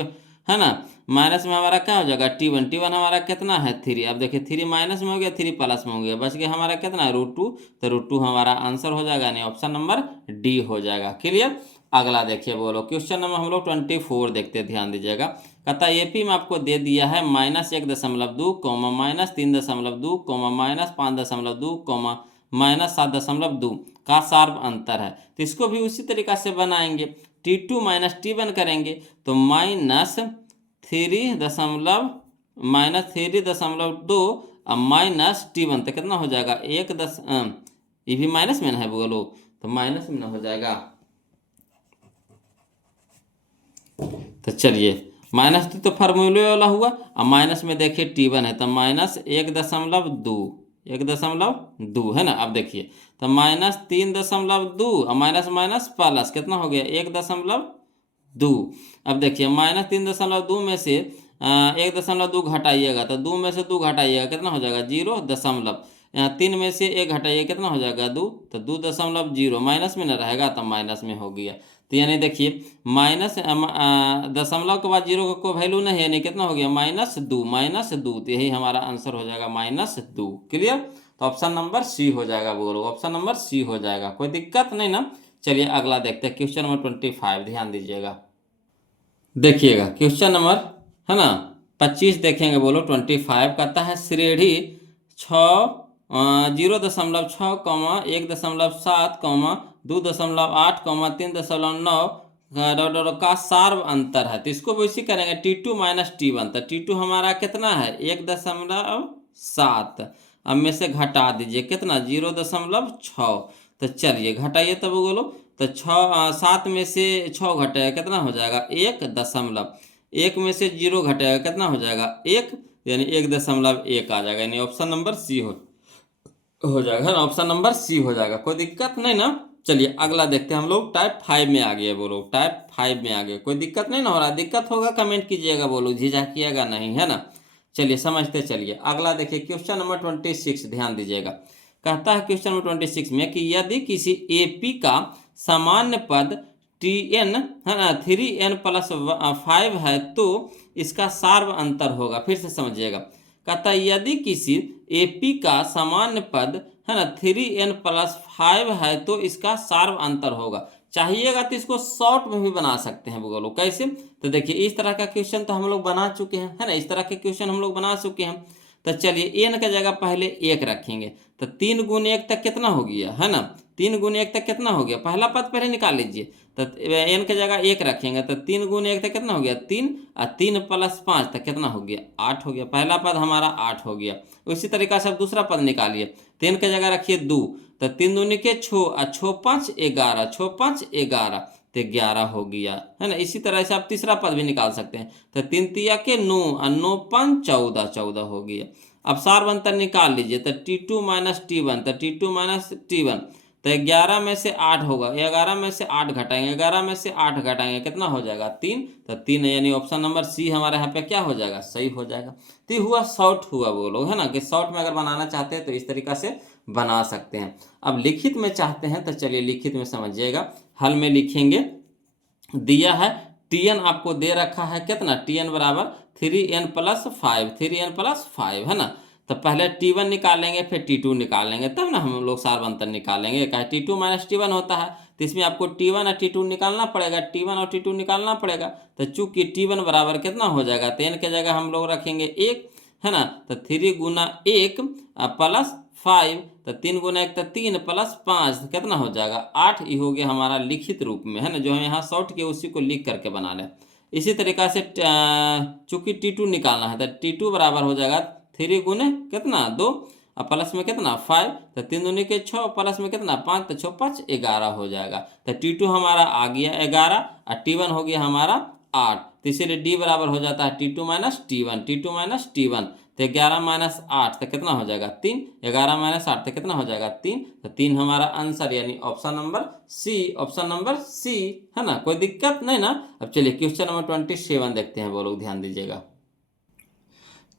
है ना, माइनस में हमारा क्या हो जाएगा T1, T1 हमारा कितना है 3, अब देखिए 3 माइनस में हो गया 3 प्लस में हो गया, बच गया हमारा कितना है रूट 2, तो रूट 2 हमारा आंसर हो जाएगा, यानी ऑप्शन नंबर डी हो जाएगा। क्लियर। अगला देखिए बोलो, क्वेश्चन नंबर हम लोग 24 देखते हैं, ध्यान दीजिएगा। कहता है एपी में आपको दे दिया है -1.2 कोमा -3.2 कोमा -5.2 कोमा -7.2 का सार्व अंतर है। तो इसको भी उसी तरीका से बनाएंगे, T2 माइनस T1 करेंगे तो -3.2 माइनस T1 तो कितना हो जाएगा ये भी माइनस में ना है बोलो, तो माइनस में ना हो जाएगा। तो चलिए माइनस तो फार्मूले वाला हुआ, अब माइनस में देखिए T1 है तो -1.2 है ना। अब देखिए तो -3.2 और माइनस माइनस प्लस कितना हो गया 1.2। अब देखिए -3.2 में से 1.2 घटाइएगा तो 2 में से 2 घटाइएगा कितना हो जाएगा 0 यहाँ 3 में से 1 घटाइए कितना हो जाएगा 2, तो 2.0 माइनस में न रहेगा तो माइनस में हो गया। तो यानी देखिए माइनस दशमलव के बाद 0 को वैल्यू नहीं है, यानी कितना हो गया -2। तो यही हमारा आंसर हो जाएगा -2। क्लियर, तो ऑप्शन नंबर सी हो जाएगा बोलो, ऑप्शन नंबर सी हो जाएगा, कोई दिक्कत नहीं ना। चलिए अगला देखते हैं, क्वेश्चन नंबर 25, ध्यान दीजिएगा। देखिएगा क्वेश्चन नंबर है ना 25 देखेंगे बोलो। 25 कहता है श्रेणी 0.6, 1.7, 2.8, 3.9 का सार्व अंतर है। तो इसको भी इसी करेंगे T2 माइनस T1। तो T2 हमारा कितना है 1.7, अब में से घटा दीजिए कितना 0.6। तो चलिए घटाइए तब बोलो, तो 7 में से 6 घटेगा कितना हो जाएगा 1 में से 0 घटेगा कितना हो जाएगा 1, यानी 1.1 आ जाएगा, यानी ऑप्शन नंबर सी हो जाएगा ना, ऑप्शन नंबर सी हो जाएगा, कोई दिक्कत नहीं ना। चलिए अगला देखते हैं हम लोग, टाइप 5 में आ गए बोलो, टाइप 5 में आ गए, कोई दिक्कत नहीं ना हो रहा, दिक्कत होगा कमेंट कीजिएगा बोलो, झिझकिएगा नहीं, है ना। चलिए समझते चलिए अगला देखिए, क्वेश्चन नंबर 26, ध्यान दीजिएगा। कहता है क्वेश्चन नंबर 26 में कि यदि किसी एपी का सामान्य पद Tn है ना 3n+5 है तो इसका सार्व अंतर होगा। फिर से समझिएगा, कहता है यदि किसी एपी का सामान्य पद है ना 3n+5 है तो इसका सार्व अंतर होगा। चाहिएगा तो इसको शॉर्ट में भी बना सकते हैं बोलो, कैसे? तो देखिए इस तरह का क्वेश्चन तो हम लोग बना चुके हैं, है ना, इस तरह के क्वेश्चन हम लोग बना चुके हैं। तो चलिए n का जगह पहले 1 रखेंगे, तो 3 गुने 1 तक कितना हो गया, है ना, 3 गुने 1 तक कितना हो गया, पहला पद पहले निकाल लीजिए। तो n के जगह 1 रखेंगे तो 3 गुने 1 तक कितना हो गया 3, और 3+5 तक कितना हो गया 8 हो गया, पहला पद हमारा 8 हो गया। उसी तरीका से अब दूसरा पद निकालिए, 3 के जगह रखिए 2, तो 3 दूनी के 6 और 6 5 11, 6 5 11 तो 11 हो गया, है ना। इसी तरह से आप तीसरा पद भी निकाल सकते हैं, तो 3 तिया के 9 और 9 5 14, 14 हो गया। अब सार्व अंतर निकाल लीजिए, तो T2 माइनस T1, तो T2 माइनस T1 तो 11 में से 8 होगा, 11 में से 8 घटाएंगे, 11 में से 8 घटाएंगे कितना हो जाएगा 3, तो 3 यानी ऑप्शन नंबर सी हमारे यहाँ पे क्या हो जाएगा, सही हो जाएगा। तो ये हुआ शॉर्ट हुआ वो लोग, है ना, कि शॉर्ट में अगर बनाना चाहते हैं तो इस तरीका से बना सकते हैं। अब लिखित में चाहते हैं तो चलिए लिखित में समझिएगा, हल में लिखेंगे, दिया है Tn आपको दे रखा है कितना, Tn बराबर 3n+5 है ना। तो पहले T1 निकालेंगे फिर T2 निकालेंगे, तब ना हम लोग सार्व अंतर निकालेंगे। कहा T2 माइनस T1 होता है, तो इसमें आपको T1 और T2 निकालना पड़ेगा, T1 और T2 निकालना पड़ेगा। तो चूंकि T1 बराबर कितना हो जाएगा, 3 के जगह हम लोग रखेंगे 1, है ना, तो 3 गुना 1 प्लस 5, तो 3 गुना 1 तो 3 प्लस 5 तो कितना हो जाएगा 8। ये हो गया हमारा लिखित रूप में, है ना, जो हम यहाँ शॉर्ट किए उसी को लिख करके बना लें। इसी तरीका से चूंकि T2 निकालना है तो T2 बराबर हो जाएगा 3 गुने कितना 2 और प्लस में कितना 5, तो 3 दूनी के 6 प्लस में कितना 5, तो 6 5 11 हो जाएगा। तो T2 हमारा आ गया 11 और T1 हो गया हमारा 8, तो इसीलिए D बराबर हो जाता है T2 minus T1, T2 minus T1। तो 11 माइनस 8 तो कितना हो जाएगा 3, 11 माइनस 8 तो कितना हो जाएगा 3, तो 3 हमारा आंसर यानी option number C, option number C, है ना, कोई दिक्कत नहीं ना। अब चलिए क्वेश्चन नंबर 27 देखते हैं बोलो, ध्यान दीजिएगा।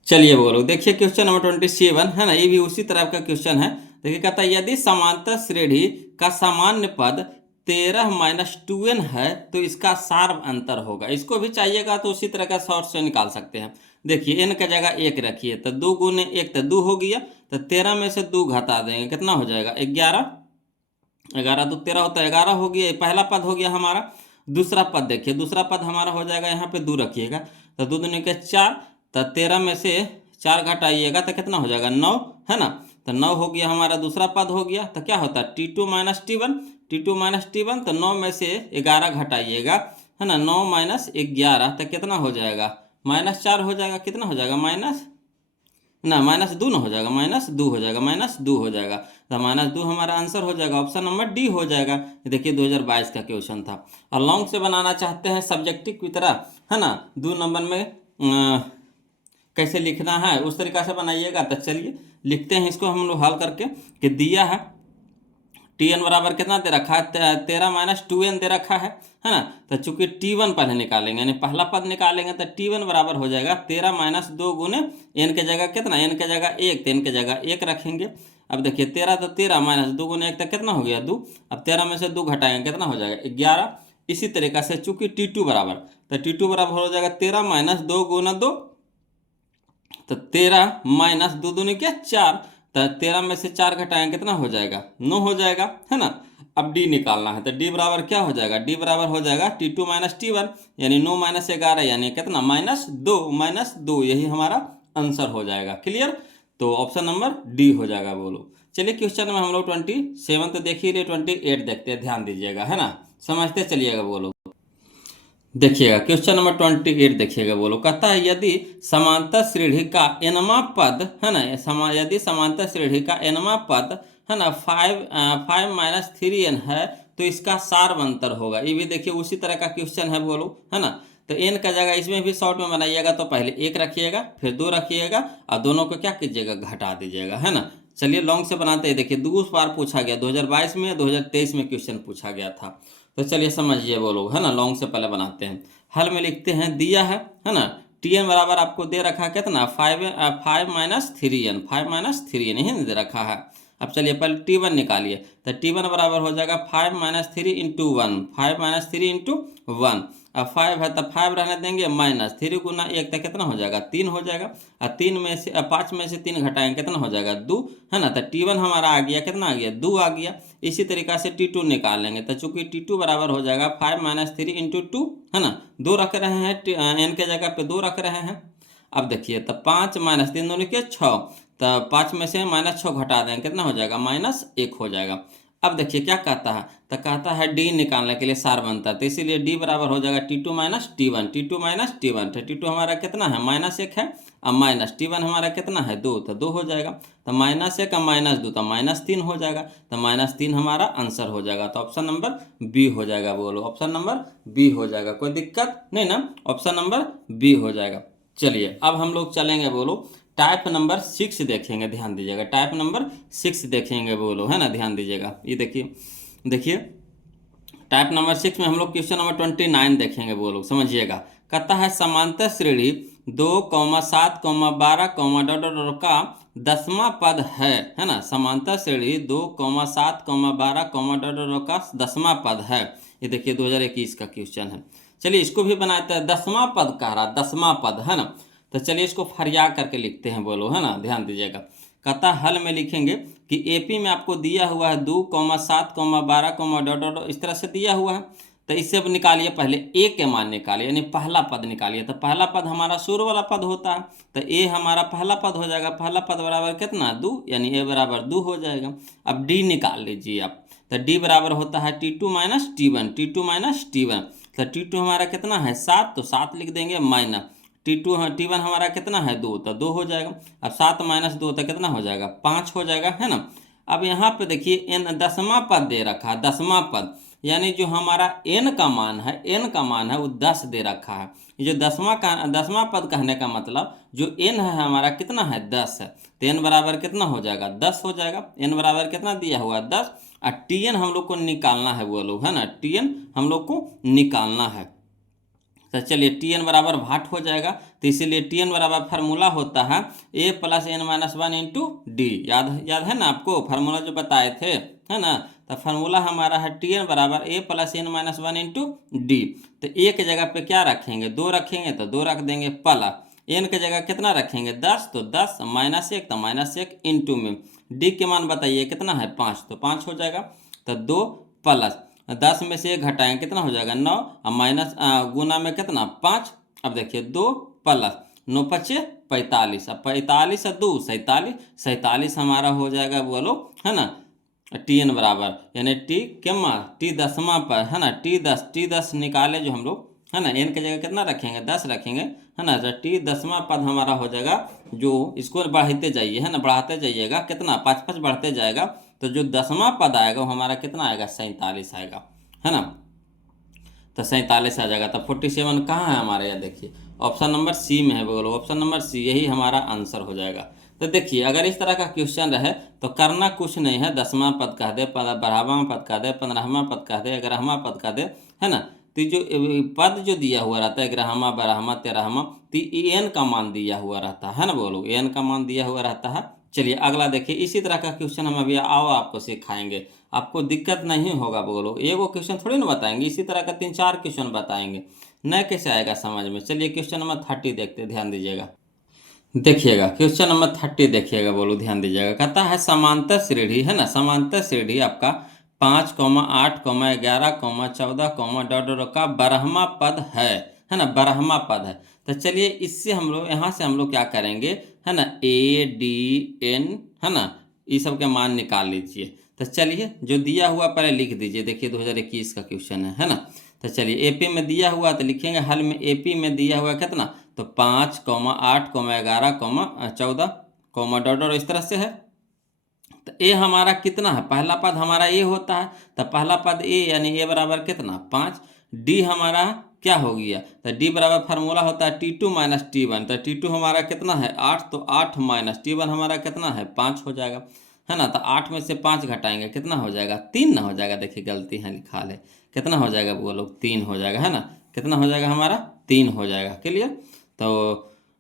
चलिए बोलो देखिए क्वेश्चन नंबर 27 है ना, ये भी उसी तरह का क्वेश्चन है। देखिए कहता है यदि समांतर श्रेणी का सामान्य पद 13 माइनस 2n है तो इसका सार्व अंतर होगा। इसको भी चाहिएगा तो उसी तरह का शॉर्ट से निकाल सकते हैं। देखिए n का जगह 1 रखिए, तो 2 गुने 1 तो 2 हो गया, तो 13 में से 2 घटा देंगे कितना हो जाएगा 11, 11 दो 13 होता है, 11 हो गया, ये पहला पद हो गया हमारा। दूसरा पद देखिए, दूसरा पद हमारा हो जाएगा, यहाँ पे 2 रखिएगा तो 2 दूनी के 4, तो 13 में से 4 घटाइएगा तो कितना हो जाएगा 9, है ना। तो 9 हो गया हमारा, दूसरा पद हो गया। तो क्या होता है T2 minus T1, T2 minus T1, तो 9 में से 11 घटाइएगा, है ना। 9 माइनस 11 तो कितना हो जाएगा, -4 हो जाएगा। कितना हो जाएगा, -2 ना हो जाएगा, -2 हो जाएगा, -2 हो जाएगा। तो -2 हमारा आंसर हो जाएगा, ऑप्शन नंबर डी हो जाएगा। ये देखिए 2022 का क्वेश्चन था। और लॉन्ग से बनाना चाहते हैं सब्जेक्टिव की तरह, है ना, 2 नंबर में कैसे लिखना है उस तरीका से बनाइएगा। तो चलिए लिखते हैं इसको हम लोग हल करके, कि दिया है Tn बराबर कितना दे रखा है, 13 माइनस 2n दे रखा है ना। तो चूंकि T1 पहले निकालेंगे, यानी पहला पद निकालेंगे, तो T1 बराबर हो जाएगा 13 माइनस 2 गुने n के जगह कितना, n के जगह 1, तो n के जगह 1 रखेंगे। अब देखिए 13 तो 13 माइनस 2 गुने 1 तो कितना हो गया 2। अब 13 में से 2 घटाएंगे कितना हो जाएगा 11। इसी तरीका से चूंकि T2 बराबर, तो T2 बराबर हो जाएगा 13 माइनस 2 गुना 2, तो 13 माइनस 2 दूनी क्या 4, तो 13 में से 4 घटाएं कितना हो जाएगा 9 हो जाएगा, है ना। अब डी निकालना है, तो डी बराबर क्या हो जाएगा, डी बराबर हो जाएगा T2 माइनस T1, यानी 9 माइनस 11 यानी कितना -2, यही हमारा आंसर हो जाएगा। क्लियर, तो ऑप्शन नंबर डी हो जाएगा। बोलो चलिए क्वेश्चन में हम लोग 27 तो देख ही रहे, 28 देखते हैं, ध्यान दीजिएगा, है ना, समझते चलिएगा। बोलो देखिएगा क्वेश्चन नंबर 28 देखिएगा। बोलो कहता है यदि समांतर श्रेणी का nवां पद, है ना, यदि समांतर श्रेणी का nवां पद, है ना, 5 माइनस 3n है, तो इसका सारवंतर होगा। ये भी देखिए उसी तरह का क्वेश्चन है। बोलो, है ना। तो n का जगह इसमें भी शॉर्ट में बनाइएगा, तो पहले 1 रखिएगा, फिर 2 रखिएगा, और दोनों को क्या कीजिएगा, घटा दीजिएगा, है ना। चलिए लॉन्ग से बनाते हैं। देखिए 2 बार पूछा गया, 2022 में, 2023 में क्वेश्चन पूछा गया था। तो चलिए समझिए वो लोग, है ना, लॉन्ग से पहले बनाते हैं। हल में लिखते हैं, दिया है ना, Tn बराबर आपको दे रखा है कितना 5 माइनस 3n, 5 माइनस 3n यही दे रखा है। अब चलिए पहले T1 निकालिए, तो T1 बराबर हो जाएगा 5 माइनस 3 इंटू 1, 5 माइनस 3 इंटू 1। अब 5 है तो 5 रहने देंगे, माइनस 3 गुना 1 तो कितना हो जाएगा 3 हो जाएगा। और 5 में से 3 घटाएंगे कितना हो जाएगा 2, है ना। तो T1 हमारा आ गया, कितना आ गया 2 आ गया। इसी तरीका से T2 निकालेंगे, तो चूंकि T2 बराबर हो जाएगा 5 माइनस 3 इंटू 2, है ना, 2 रख रहे हैं, n के जगह पे 2 रख रहे हैं। अब देखिए तो 5 माइनस 3 दूनी के 6, तो 5 में से -6 घटा देंगे कितना हो जाएगा -1 हो जाएगा। अब देखिए क्या कहता है, तो कहता है डी निकालने के लिए सार बनता है, तो इसीलिए डी बराबर हो जाएगा T2 minus T1, T2 minus T1। तो T2 हमारा कितना है -1 है, अब माइनस T1 हमारा कितना है 2, तो 2 हो जाएगा। तो -1 और -2 तो -3 हो जाएगा, तो -3 हमारा आंसर हो जाएगा। तो ऑप्शन नंबर बी हो जाएगा। बोलो ऑप्शन नंबर बी हो जाएगा, कोई दिक्कत नहीं ना, ऑप्शन नंबर बी हो जाएगा। चलिए अब हम लोग चलेंगे, बोलो टाइप नंबर 6 देखेंगे, ध्यान दीजिएगा, टाइप नंबर 6 देखेंगे। बोलो, है ना, ध्यान दीजिएगा। ये देखिए टाइप नंबर 6 में हम लोग क्वेश्चन नंबर 29 देखेंगे। बोलो समझिएगा, कहता है समांतर श्रेणी 2, 7, 12, का 10वां पद है ना। समांतर श्रेणी 2, 7, 12, का 10वां पद है। ये देखिए 2021 का क्वेश्चन है। चलिए इसको भी बनाते हैं, 10वां पद कह रहा, 10वां पद, है ना। तो चलिए इसको फरिया करके लिखते हैं। बोलो, है ना, ध्यान दीजिएगा। कहता हल में लिखेंगे कि एपी में आपको दिया हुआ है 2, 7, 12, इस तरह से दिया हुआ है। तो इससे अब निकालिए, पहले ए के मान निकालिए, यानी पहला पद निकालिए। तो पहला पद हमारा शुरू वाला पद होता है, तो ए हमारा पहला पद हो जाएगा। पहला पद बराबर कितना 2, यानी ए बराबर 2 हो जाएगा। अब डी निकाल लीजिए आप, तो डी बराबर होता है T2 minus T1, T2 minus T1। तो T2 हमारा कितना है 7, तो 7 लिख देंगे, माइनस T1 हमारा कितना है 2, तो 2 हो जाएगा। अब 7 माइनस 2 तो कितना हो जाएगा 5 हो जाएगा, है ना। अब यहाँ पे देखिए n 10वां पद दे रखा है, 10वां पद, यानी जो हमारा n का मान है वो 10 दे रखा है। ये जो 10वां पद कहने का मतलब जो n है हमारा कितना है 10 है। तो n बराबर कितना हो जाएगा 10 हो जाएगा। n बराबर कितना दिया हुआ 10, और Tn हम लोग को निकालना है, वो लोग, है ना, Tn हम लोग को निकालना है। तो चलिए Tn बराबर भाट हो जाएगा। तो इसीलिए Tn बराबर फार्मूला होता है a plus n minus 1 into D. याद है ना आपको, फार्मूला जो बताए थे, है ना। तो फार्मूला हमारा है Tn बराबर a plus n minus 1 into D. तो a के जगह पे क्या रखेंगे 2 रखेंगे, तो 2 रख देंगे, प्लस n के जगह कितना रखेंगे 10, तो 10 -1 तो -1 इंटू में डी के मान बताइए कितना है 5, तो 5 हो जाएगा। तो 2 प्लस 10 में से 1 घटाएंगे कितना हो जाएगा 9 और माइनस गुना में कितना 5। अब देखिए 2 प्लस 9 पचे 45, अब 45 और 2 47, 47 हमारा हो जाएगा बोलो है ना Tn बराबर, यानी टी क्या टी दसवां पर है ना टी 10 निकाले जो हम लोग है ना, n की जगह कितना रखेंगे 10 रखेंगे है ना, तो टी 10वां पद हमारा हो जाएगा, जो इसको बढ़ाते जाइए है ना, बढ़ाते जाइएगा कितना 5 बढ़ते जाएगा, तो जो 10वां पद आएगा वो हमारा कितना आएगा 47 आएगा है ना, तो 47 आ जाएगा। तो 47 कहाँ है हमारे यहाँ, देखिए ऑप्शन नंबर सी में है, बोलो ऑप्शन नंबर सी, यही हमारा आंसर हो जाएगा। तो देखिए अगर इस तरह का क्वेश्चन रहे तो करना कुछ नहीं है, 10वां पद कह दे, 12वां पद कह दे, 15वां पद कह दे, 11वां पद कह दे है ना, तो जो पद जो दिया हुआ रहता है 11वां 12वां 13वां, तो एन का मान दिया हुआ रहता है ना, बोलो एन का मान दिया हुआ रहता है। चलिए अगला देखिए, इसी तरह का क्वेश्चन हम अभी आओ आपको सिखाएंगे, आपको दिक्कत नहीं होगा, बोलो एगो क्वेश्चन थोड़ी ना बताएंगे, इसी तरह का 3-4 क्वेश्चन बताएंगे, न कैसे आएगा समझ में। चलिए क्वेश्चन नंबर 30 देखते, ध्यान दीजिएगा, देखिएगा क्वेश्चन नंबर 30 देखिएगा, बोलो ध्यान दीजिएगा। कहता है समांतर श्रेणी है ना, समांतर श्रेणी आपका 5, 8, 11, 14, डॉट डॉट का 12वां पद है ना, 12वां पद है। तो चलिए इससे हम लोग यहाँ से हम लोग क्या करेंगे है ना, ADN है ना, ये सब के मान निकाल लीजिए। तो चलिए जो दिया हुआ पहले लिख दीजिए, देखिए 2021 का क्वेश्चन है ना। तो चलिए एपी में दिया हुआ तो लिखेंगे हल में, एपी में दिया हुआ कितना, तो 5, 8, 11, 14, डॉट डॉट इस तरह से है। तो ए हमारा कितना है, पहला पद हमारा ए होता है, तो पहला पद ए यानी ए बराबर कितना 5। डी हमारा क्या हो गया, तो डी बराबर फार्मूला होता है T2 माइनस T1, तो T2 हमारा कितना है 8, तो 8 माइनस T1 हमारा कितना है 5 हो जाएगा है ना। तो 8 में से 5 घटाएंगे कितना हो जाएगा 3 ना हो जाएगा, देखिए गलती है लिखा है, कितना हो जाएगा वो लोग 3 हो जाएगा है ना, कितना हो जाएगा हमारा 3 हो जाएगा, क्लियर। तो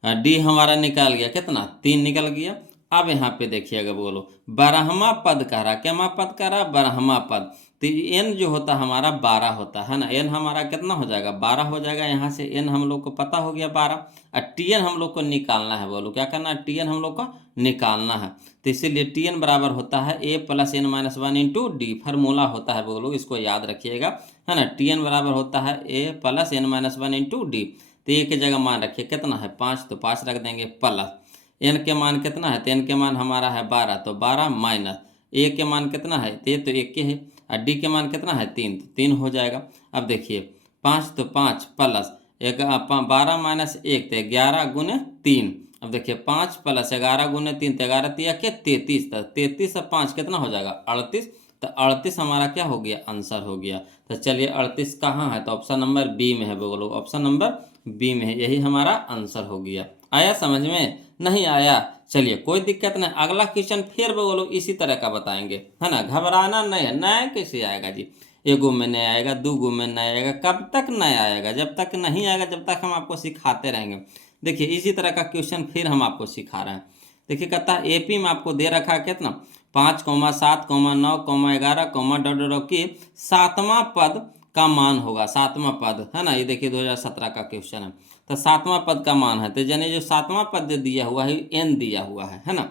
डी हमारा निकाल गया कितना 3 निकल गया। अब यहाँ पे देखिएगा, बोलो 12वां पद कह रहा, क्या पद कह रहा 12वां पद, तो एन जो होता हमारा 12 होता है ना, एन हमारा कितना हो जाएगा 12 हो जाएगा, यहाँ से एन हम लोग को पता हो गया 12, और टीएन हम लोग को निकालना है, बोलो क्या करना है टीएन हम लोग को निकालना है। तो इसीलिए टीएन बराबर होता है A plus N minus 1 into D, formula होता है, बोलो इसको याद रखिएगा है ना, टीएन बराबर होता है A plus N minus 1 into D. तो ए की जगह मान रखिए कितना है 5, तो 5 रख देंगे, प्लस एन के मान कितना है, तो एन के मान हमारा है 12, तो 12 माइनस ए के मान कितना है, तो 1 के है, और डी के मान कितना है 3, तो 3 हो जाएगा। अब देखिए 5 तो 5 प्लस 12 माइनस 1 तो 11 गुने 3, अब देखिए 5 प्लस 11 गुने 3 तो 11 3 के 33, तो 33 और 5 कितना हो जाएगा 38, तो 38 हमारा क्या हो गया आंसर हो गया। तो चलिए 38 कहाँ है, तो ऑप्शन नंबर बी में है, बोलो ऑप्शन नंबर बी में है, यही हमारा आंसर हो गया। आया समझ में, नहीं आया चलिए कोई दिक्कत नहीं, अगला क्वेश्चन फिर बोलो इसी तरह का बताएंगे है ना, घबराना नहीं है, नया कैसे आएगा जी, एगो में नहीं आएगा, 2 में नहीं आएगा, कब तक नहीं आएगा, जब तक नहीं आएगा जब तक हम आपको सिखाते रहेंगे। देखिए इसी तरह का क्वेश्चन फिर हम आपको सिखा रहे हैं। देखिए कहता है एपी में आपको दे रखा है कितना 5, 7, 9, 11, डॉट डॉट की 7वां पद का मान होगा, 7वां पद है ना, ये देखिए 2017 का क्वेश्चन है। तो 7वां पद का मान है, तो यानी जो 7वां पद दिया हुआ है एन दिया हुआ है ना।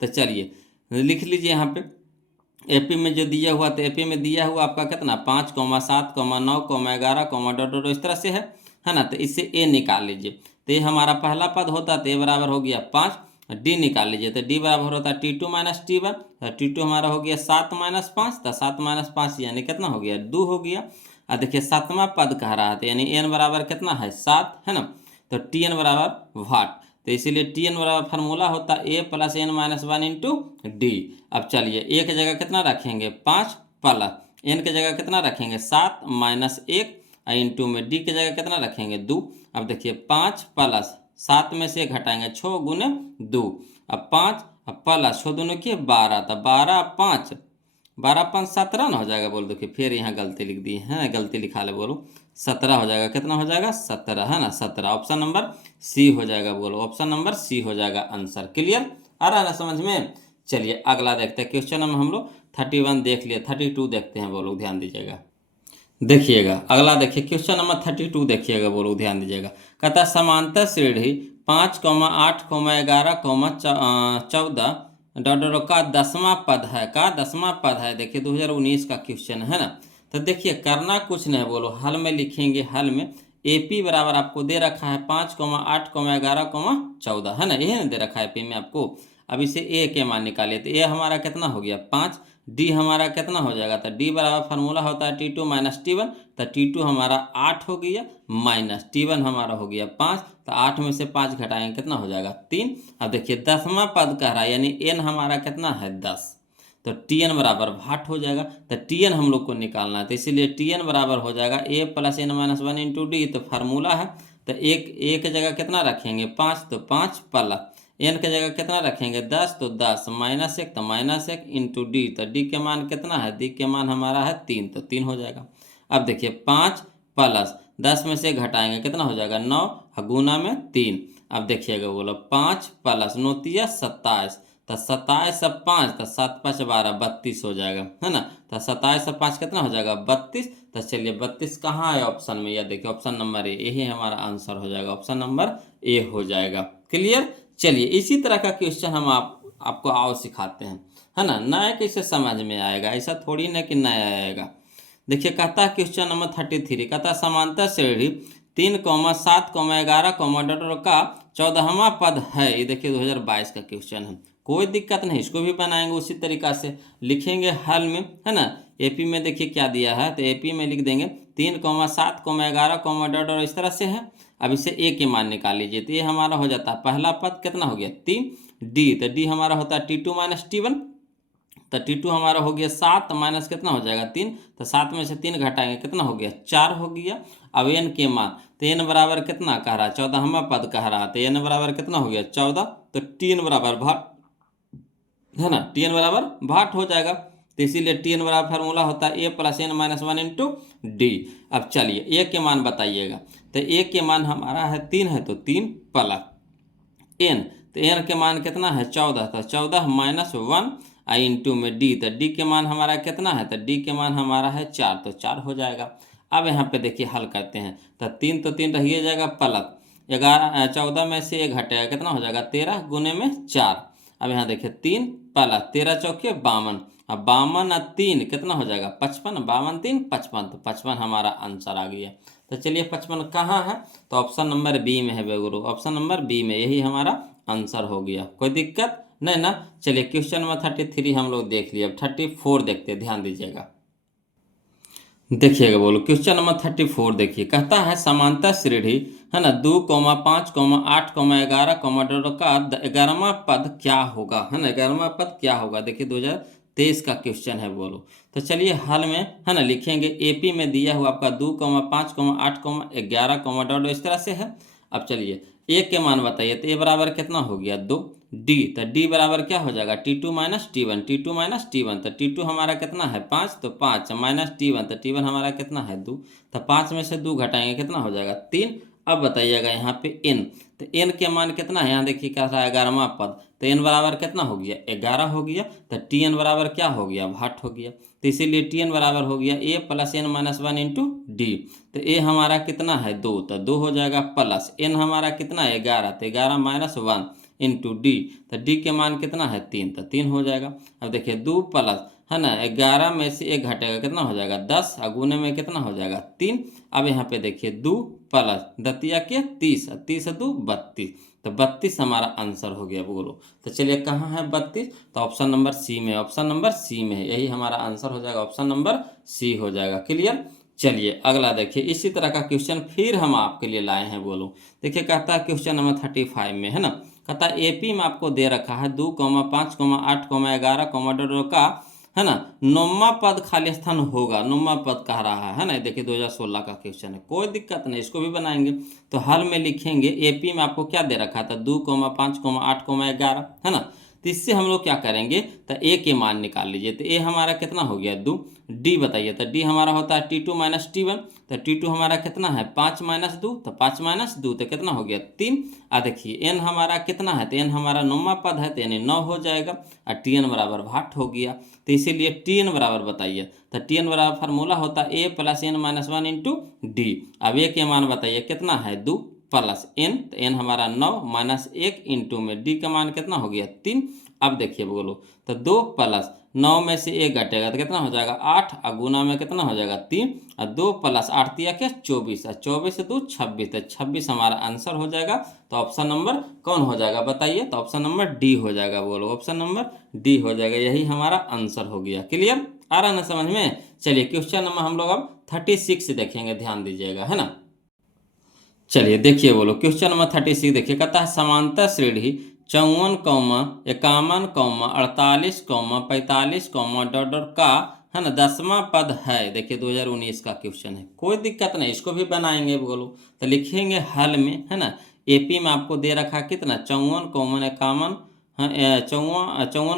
तो चलिए लिख लीजिए यहाँ पे एपी में जो दिया हुआ, तो एपी में दिया हुआ आपका कितना 5, 7, 9, 11, डॉट डॉट इस तरह से है ना। तो इससे ए निकाल लीजिए, तो ये हमारा पहला पद होता है, तो ए बराबर हो गया 5, डी निकाल लीजिए, तो डी बराबर होता है T2 माइनस T1, तो T2 हमारा हो गया 7 माइनस 5, तो 7 माइनस 5 यानी कितना हो गया 2 हो गया। और देखिए 7वां पद कह रहा है, यानी एन बराबर कितना है 7 है ना, तो टी एन बराबर वाट, तो इसीलिए टी एन बराबर फार्मूला होता है A plus N minus 1 into D. अब चलिए ए की जगह कितना रखेंगे 5 प्लस एन की जगह कितना रखेंगे 7 माइनस 1 इंटू में डी की जगह कितना रखेंगे 2। अब देखिए 5 प्लस 7 में से घटाएंगे 6 गुने 2, अब 5 प्लस 6 दूनी की 12, तो 12 5 12 5 17 ना हो जाएगा, बोल देखिए फिर यहाँ गलती लिख दी है, गलती लिखा ले, बोलो 17 हो जाएगा, कितना हो जाएगा 17 है ना, 17 ऑप्शन नंबर सी हो जाएगा, बोलो ऑप्शन नंबर सी हो जाएगा आंसर। क्लियर आ रहा है ना समझ में। चलिए अगला देखते हैं क्वेश्चन नंबर हम लोग 31 देख लिए, 32 देखते हैं, बोलो ध्यान दीजिएगा। देखिएगा अगला देखिए क्वेश्चन नंबर 32 देखिएगा, बोलो ध्यान दीजिएगा। कहता समांतर श्रेणी 5, 8, 11, 14 डॉट डॉट का 10वां पद है, का 10वां पद है। देखिए 2019 का क्वेश्चन है ना। तो देखिए करना कुछ नहीं, बोलो हल में लिखेंगे। हल में AP बराबर आपको दे रखा है 5, 8, 11, 14 है ना, यही ना दे रखा है AP में आपको। अब इसे A के मान निकालिए, तो A हमारा कितना हो गया 5, D हमारा कितना हो जाएगा, तो D बराबर फार्मूला होता है T2 माइनस T1, तो T2 हमारा 8 हो गया माइनस T1 हमारा हो गया 5, तो 8 में से 5 घटाएंगे कितना हो जाएगा 3। अब देखिए 10वां पद कह रहा है, यानी n हमारा कितना है 10, तो Tn बराबर भाट हो जाएगा। तो Tn हम लोग को निकालना है, तो इसीलिए Tn बराबर हो जाएगा A plus n minus 1 into D, तो फार्मूला है। तो एक जगह कितना रखेंगे 5, तो 5 प्लस n के जगह कितना रखेंगे 10, तो 10 माइनस 1, तो माइनस 1 इंटू डी, तो डी के मान कितना है, डी के मान हमारा है 3, तो 3 हो जाएगा। अब देखिए 5 प्लस 10 में से घटाएंगे कितना हो जाएगा 9, गुना में 3। अब देखिएगा बोलो 5 प्लस 9 तिया 27, तो 27 सब 5, तो 7 5 12 32 हो जाएगा है ना। तो 27 सब 5 कितना हो जाएगा 32। तो चलिए 32 कहाँ है ऑप्शन में, यह देखिए ऑप्शन नंबर ए, यही हमारा आंसर हो जाएगा, ऑप्शन नंबर ए हो जाएगा। क्लियर। चलिए इसी तरह का क्वेश्चन हम आपको आओ सिखाते हैं, है ना। नया कैसे समझ में आएगा, ऐसा थोड़ी ना कि नया आएगा। देखिए कहता है क्वेश्चन नंबर 33, कहता है समांतर श्रेणी 3, 7, 11, डॉट का 14वां पद है। ये देखिए 2022 का क्वेश्चन है, कोई दिक्कत नहीं, इसको भी बनाएंगे उसी तरीका से लिखेंगे हल में, है ना। AP में देखिए क्या दिया है, तो AP में लिख देंगे 3, 7, 11, डॉट और इस तरह से है। अब इसे A के मान निकाल लीजिए, तो ये हमारा हो जाता है पहला पद कितना हो गया 3, D, तो D हमारा होता है T2 माइनस T1, तो T2 हमारा हो गया 7 माइनस कितना हो जाएगा 3, तो 7 में से 3 घटाएंगे कितना हो गया 4 हो गया। अब n के मान, तो n बराबर कितना कह रहा है 14वां पद कह रहा है, तो n बराबर कितना हो गया 14, तो Tn बराबर भाट है ना, Tn बराबर भाट हो जाएगा। तो इसीलिए Tn बराबर फार्मूला होता है A plus n minus 1 into D. अब चलिए A के मान बताइएगा, तो A के मान हमारा है 3 है, तो 3 प्लस n, तो n के मान कितना है 14, तो 14 माइनस 1 इंटू में डी, तो डी के मान हमारा कितना है, तो डी के मान हमारा है 4, तो 4 हो जाएगा। अब यहाँ पे देखिए हल करते हैं, तो 3 तो 3 रहिए जाएगा प्लस 14 में से 1 घटेगा कितना हो जाएगा 13 गुने में 4। अब यहाँ देखिए 3 प्लस 13 चौके 52, अब 52 और 3 कितना हो जाएगा 55, 52 3 55, तो 55 हमारा आंसर आ गया। तो चलिए 55 कहाँ है, तो ऑप्शन नंबर बी में है बेगुरु, ऑप्शन नंबर बी में, यही हमारा आंसर हो गया। कोई दिक्कत नहीं ना। चलिए क्वेश्चन नंबर 33 हम लोग देख लिए, अब 34 देखते हैं, ध्यान दीजिएगा। देखिएगा बोलो क्वेश्चन नंबर 34 देखिए, कहता है समांतर श्रेणी है ना 2, 5, 8, 11, डॉट का 11वां पद क्या होगा, है ना 11वां पद क्या होगा। देखिए 2023 का क्वेश्चन है बोलो। तो चलिए हाल में है ना लिखेंगे, AP में दिया हुआ आपका 2, 5, 8, 11, डॉट इस तरह से है। अब चलिए A के मान बताइए, तो A बराबर कितना हो गया 2, D, तो D बराबर क्या हो जाएगा T2 minus T1, T2 minus T1, तो T2 हमारा कितना है 5, तो 5 माइनस T1, तो T1 हमारा कितना है 2, तो 5 में से 2 घटाएंगे कितना हो जाएगा 3। अब बताइएगा यहाँ पे n, तो n के मान कितना है, यहाँ देखिए क्या था 11वां पद, तो n बराबर कितना हो गया 11 हो गया, तो Tn बराबर क्या हो गया भाट हो गया। तो इसीलिए Tn बराबर हो गया A plus n minus 1 into D, तो A हमारा कितना है 2, तो 2 हो जाएगा प्लस n हमारा कितना है 11, तो 11 माइनस 1 इंटू डी, तो डी के मान कितना है 3, तो 3 हो जाएगा। अब देखिए 2 प्लस है ना 11 में से 1 घटेगा कितना हो जाएगा 10, गुने में कितना हो जाएगा 3। अब यहाँ पे देखिए 2 प्लस दतिया के 30, 30 2 32, तो 32 हमारा आंसर हो गया बोलो। तो चलिए कहाँ है 32, तो ऑप्शन नंबर सी में, ऑप्शन नंबर सी में है, यही हमारा आंसर हो जाएगा, ऑप्शन नंबर सी हो जाएगा। क्लियर। चलिए अगला देखिए, इसी तरह का क्वेश्चन फिर हम आपके लिए लाए हैं बोलो। देखिए कहता है क्वेश्चन नंबर 35 में है ना, कहता है AP में आपको दे रखा है 2, 5, 8, 11, डॉट का है ना 9वां पद खाली स्थान होगा, 9वां पद कह रहा है ना। देखिए 2016 का क्वेश्चन है, कोई दिक्कत नहीं, इसको भी बनाएंगे। तो हल में लिखेंगे AP में आपको क्या दे रखा था 2, 5, 8, 11 है ना। तो इससे हम लोग क्या करेंगे, तो A के मान निकाल लीजिए, तो A हमारा कितना हो गया 2, D बताइए, तो D हमारा होता है T2 माइनस T1, तो T2 हमारा कितना है 5 माइनस 2, तो 5 माइनस 2 तो कितना हो गया 3। देखिए n हमारा कितना है, तो n हमारा 9वां पद है, तो यानी 9 हो जाएगा, और Tn बराबर भाट हो गया। तो इसीलिए Tn बराबर बताइए, तो Tn बराबर फार्मूला होता है A plus n minus 1 into D. अब A के मान बताइए कितना है 2 प्लस n, तो n हमारा 9 माइनस 1 इंटू में डी का मान कितना हो गया 3। अब देखिए बोलो, तो 2 प्लस 9 में से 1 घटेगा तो कितना हो जाएगा 8, और गुना में कितना हो जाएगा 3, और 2 प्लस 8 दिया क्या 24, और 24 से 2 26, तो 26 हमारा आंसर हो जाएगा। तो ऑप्शन नंबर कौन हो जाएगा बताइए, तो ऑप्शन नंबर डी हो जाएगा। बोलो ऑप्शन नंबर डी हो जाएगा, यही हमारा आंसर हो गया। क्लियर, आ रहा ना समझ में। चलिए क्वेश्चन नंबर हम लोग अब 36 देखेंगे, ध्यान दीजिएगा, है ना। चलिए देखिए बोलो क्वेश्चन नंबर 36 देखिए, कहता है समांतर श्रेणी 54, 51, 48, 45, डॉट डॉट का, है ना, 10वां पद है। देखिए 2019 का क्वेश्चन है, कोई दिक्कत नहीं, इसको भी बनाएंगे। बोलो तो लिखेंगे हल में, है ना। एपी में आपको दे रखा कितना 54, 51, 54, 51,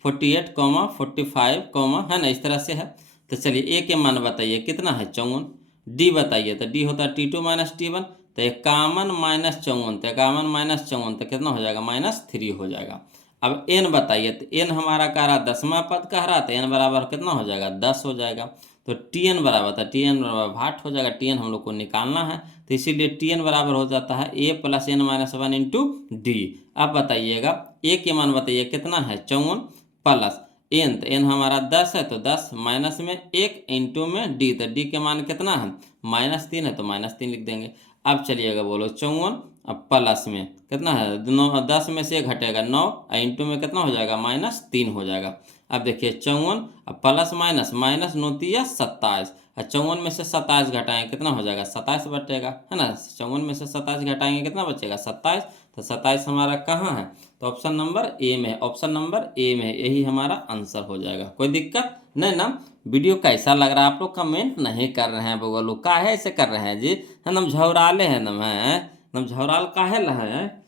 48, 45, है ना, इस तरह से है। तो चलिए ए के मान बताइए कितना है 54, डी बताइए, तो डी होता है T2 माइनस T1, तो 51 माइनस 54, तो 51 माइनस 54 तो कितना हो जाएगा -3 हो जाएगा। अब एन बताइए, तो एन हमारा कह रहा 10वां पद कह रहा, तो एन बराबर कितना हो जाएगा 10 हो जाएगा। तो टीएन बराबर था, टीएन बराबर भाट हो जाएगा, टीएन हम लोग को निकालना है, तो इसीलिए टीएन बराबर हो जाता है A plus N minus 1 into D. अब बताइएगा ए के मान बताइए कितना है 54 प्लस एन, तो एन हमारा 10 है, तो 10 माइनस में 1 इंटू में डी, तो डी के मान कितना है -3 है, तो -3 लिख देंगे। अब चलिएगा बोलो 54 अब प्लस में कितना है 9, 10 में से घटेगा 9, इंटू में कितना हो जाएगा -3 हो जाएगा। अब देखिए 54 अब प्लस माइनस, माइनस 9 तिया 27, 54 में से 27 घटाएंगे कितना हो जाएगा 27 बचेगा, है ना। 54 में से 27 घटाएंगे कितना बचेगा 27, तो 27 हमारा कहाँ है, तो ऑप्शन नंबर ए में है, ऑप्शन नंबर ए में है, यही हमारा आंसर हो जाएगा। कोई दिक्कत नहीं ना। वीडियो कैसा लग रहा है, आप लोग कमेंट नहीं कर रहे हैं, बोलो काहे ऐसे कर रहे हैं जी, है ना, झौराले हैं ना, मैं हम झौराल काहे लहे हैं।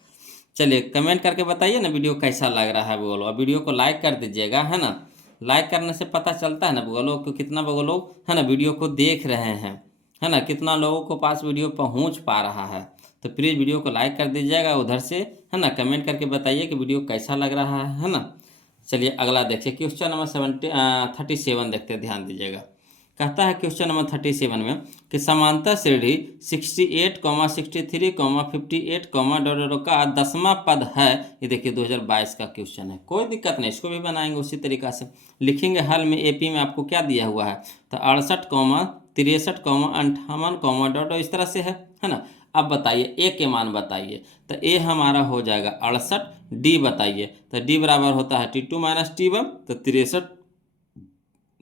चलिए कमेंट करके बताइए ना वीडियो कैसा लग रहा है, बोलो। और वीडियो को लाइक कर दीजिएगा, है ना, लाइक करने से पता चलता है ना बोलो कि कितना लोग, है ना, वीडियो को देख रहे हैं, है ना, कितना लोगों को पास वीडियो पहुंच पा रहा है। तो प्लीज़ वीडियो को लाइक कर दीजिएगा उधर से, है ना, कमेंट करके बताइए कि वीडियो कैसा लग रहा है ना। चलिए अगला देखिए क्वेश्चन नंबर 37 देखते हैं, ध्यान दीजिएगा। कहता है क्वेश्चन नंबर 37 में कि समांतर श्रेणी 68, 63, 58, डॉट का 10वां पद है। ये देखिए 2022 का क्वेश्चन है, कोई दिक्कत नहीं, इसको भी बनाएंगे उसी तरीका से। लिखेंगे हल में एपी में आपको क्या दिया हुआ है, तो 68, 63, 58, डॉट इस तरह से है ना। अब बताइए ए के मान बताइए, तो ए हमारा हो जाएगा 68, डी बताइए, तो डी बराबर होता है T2 माइनस T1, तो 63,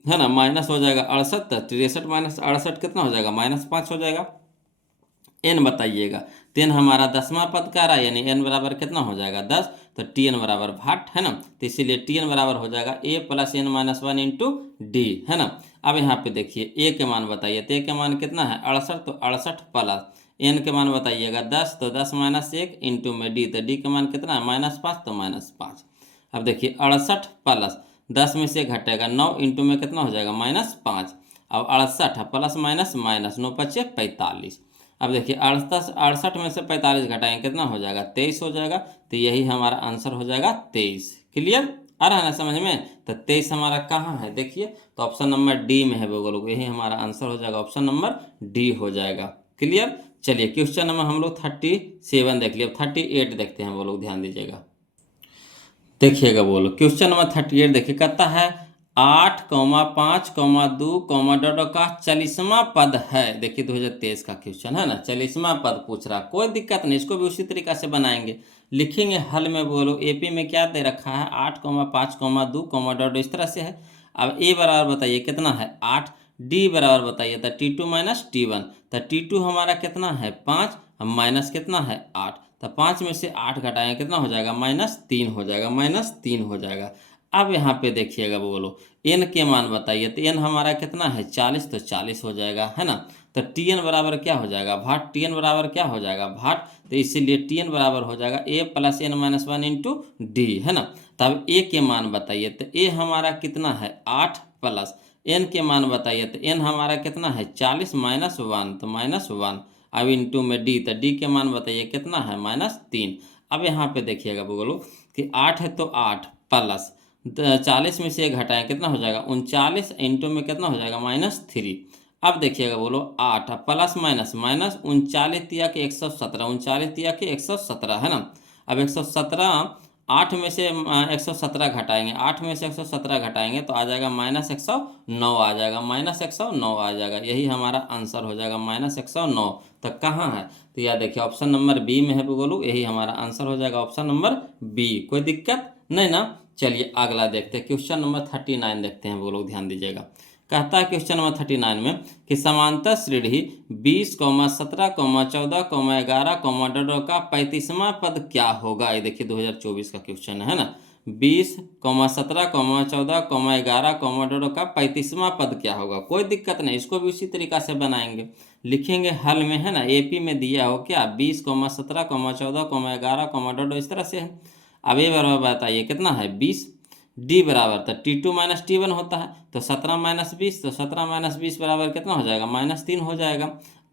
है ना, माइनस हो जाएगा 68, तो 63 माइनस 68 कितना हो जाएगा -5 हो जाएगा। एन बताइएगा, तो एन हमारा 10वां पद का रहा, यानी एन बराबर कितना हो जाएगा 10, तो टी एन बराबर भाट, है ना, तो इसीलिए टी एन बराबर हो जाएगा A plus N minus 1 into D, है ना। अब यहाँ पे देखिए ए के मान बताइए, तो ए के मान कितना है 68, तो 68 प्लस एन के मान बताइएगा 10, तो 10 माइनस 1 इंटू में डी, तो डी के मान कितना है -5, तो -5। अब देखिए 68 प्लस 10 में से घटेगा 9 इंटू में कितना हो जाएगा -5। अब 68 प्लस माइनस माइनस 9 × 5 = 45। अब देखिए 68 में से 45 घटाएंगे कितना हो जाएगा 23 हो जाएगा, तो यही हमारा आंसर हो जाएगा 23। क्लियर, आ रहा है ना समझ में। तो 23 हमारा कहाँ है देखिए, तो ऑप्शन नंबर डी में है वो लोग, यही हमारा आंसर हो जाएगा, ऑप्शन नंबर डी हो जाएगा। क्लियर, चलिए क्वेश्चन नंबर हम लोग 37 देख लिया, 38 देखते हैं वो लोग, ध्यान दीजिएगा। देखिएगा बोलो क्वेश्चन नंबर 38 देखिए, कहता है 8, 5, 2, डॉट का 40वां पद है। देखिए 2023 का क्वेश्चन है ना, 40वां पद पूछ रहा, कोई दिक्कत नहीं, इसको भी उसी तरीका से बनाएंगे। लिखेंगे हल में, बोलो एपी में क्या दे रखा है 8, 5, 2, डॉट इस तरह से है। अब ए बराबर बताइए कितना है 8, डी बराबर बताइए तो T2 माइनस T1, तो T2 हमारा कितना है 5, माइनस कितना है 8, तो 5 में से 8 घटाएंगे कितना हो जाएगा -3 हो जाएगा, -3 हो जाएगा। अब यहाँ पे देखिएगा बोलो एन के मान बताइए, तो एन हमारा कितना है 40, तो 40 हो जाएगा, है ना। तो टी एन बराबर क्या हो जाएगा भाट, टी एन बराबर क्या हो जाएगा भाट, तो इसीलिए टी एन बराबर हो जाएगा A plus N minus 1 into D, है ना। तब ए के मान बताइए, तो ए हमारा कितना है 8 प्लस एन के मान बताइए, तो एन हमारा कितना है 40 माइनस 1, तो -1। अब इंटू में डी, तो डी के मान बताइए कितना है -3। अब यहाँ पे देखिएगा बोलो कि 8 है, तो 8 प्लस 40 में से 1 घटाएं कितना हो जाएगा 39, इंटू में कितना हो जाएगा -3। अब देखिएगा बोलो 8 प्लस माइनस माइनस 39 तिया के 117, 39 तिया के 117, है ना। अब 117, 8 में से 117 घटाएंगे, 8 में से 117 घटाएंगे तो आ जाएगा -109 आ जाएगा, -109 आ जाएगा। यही हमारा आंसर हो जाएगा, -109। तो कहाँ है? तो यह देखिए ऑप्शन नंबर बी में है बोलो, यही हमारा आंसर हो जाएगा, ऑप्शन नंबर बी। कोई दिक्कत नहीं ना? चलिए अगला देखते हैं, क्वेश्चन नंबर 39 देखते हैं बोलो, ध्यान दीजिएगा। कहता है क्वेश्चन नंबर 39 में कि समांतर श्रेणी 20, 17, 14, 11, का 35वां पद क्या होगा? ये देखिए 2024 का क्वेश्चन है ना। 20, 17, 14, 11, का 35वां पद क्या होगा? कोई दिक्कत नहीं, इसको भी उसी तरीका से बनाएंगे, लिखेंगे हल में, है ना। एपी में दिया हो क्या? 20, 17, 14, 11, इस तरह से है। अब ये बराबर बताइए कितना है? 20। डी बराबर तो T2 माइनस T1 होता है, तो 17 माइनस 20, तो 17 माइनस 20 बराबर कितना हो जाएगा? -3 हो जाएगा।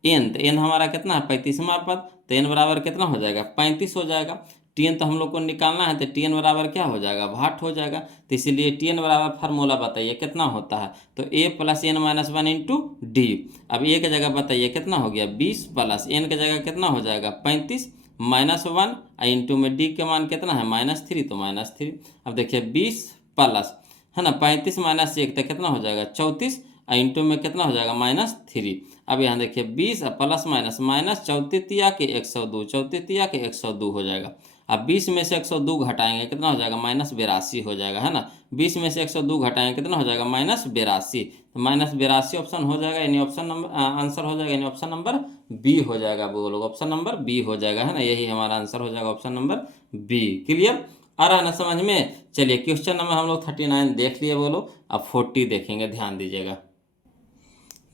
एन, तो एन हमारा कितना है? 35वां पद, तो एन बराबर कितना हो जाएगा? 35 हो जाएगा। टीएन तो हम लोग को निकालना है, तो टीएन बराबर क्या हो जाएगा? भाट हो जाएगा। तो इसीलिए टीएन बराबर फार्मूला बताइए कितना होता है? तो A plus N minus 1 into D. अब ए की जगह बताइए कितना हो गया? 20 प्लस एन की जगह कितना हो जाएगा? 35 -1 इंटू में डी के मान कितना है? -3, तो -3। अब देखिए 20 प्लस, है ना, 35 माइनस 1 तो कितना हो जाएगा? 34, इंटू में कितना हो जाएगा? -3। अब यहाँ देखिए 20 प्लस माइनस, -34 के 102, 34 के 102 हो जाएगा। अब 20 में से 102 घटाएंगे कितना हो जाएगा? -82 हो जाएगा, है ना। 20 में से 102 घटाएंगे कितना हो जाएगा? -82। तो -82 ऑप्शन हो जाएगा, यानी ऑप्शन नंबर आंसर हो जाएगा, यानी ऑप्शन नंबर बी हो जाएगा बोलो, ऑप्शन नंबर बी हो जाएगा, है ना। यही हमारा आंसर हो जाएगा, ऑप्शन नंबर बी। क्लियर? आ रहा है ना समझ में? चलिए क्वेश्चन नंबर हम लोग 39 देख लिए बोलो, अब 40 देखेंगे, ध्यान दीजिएगा।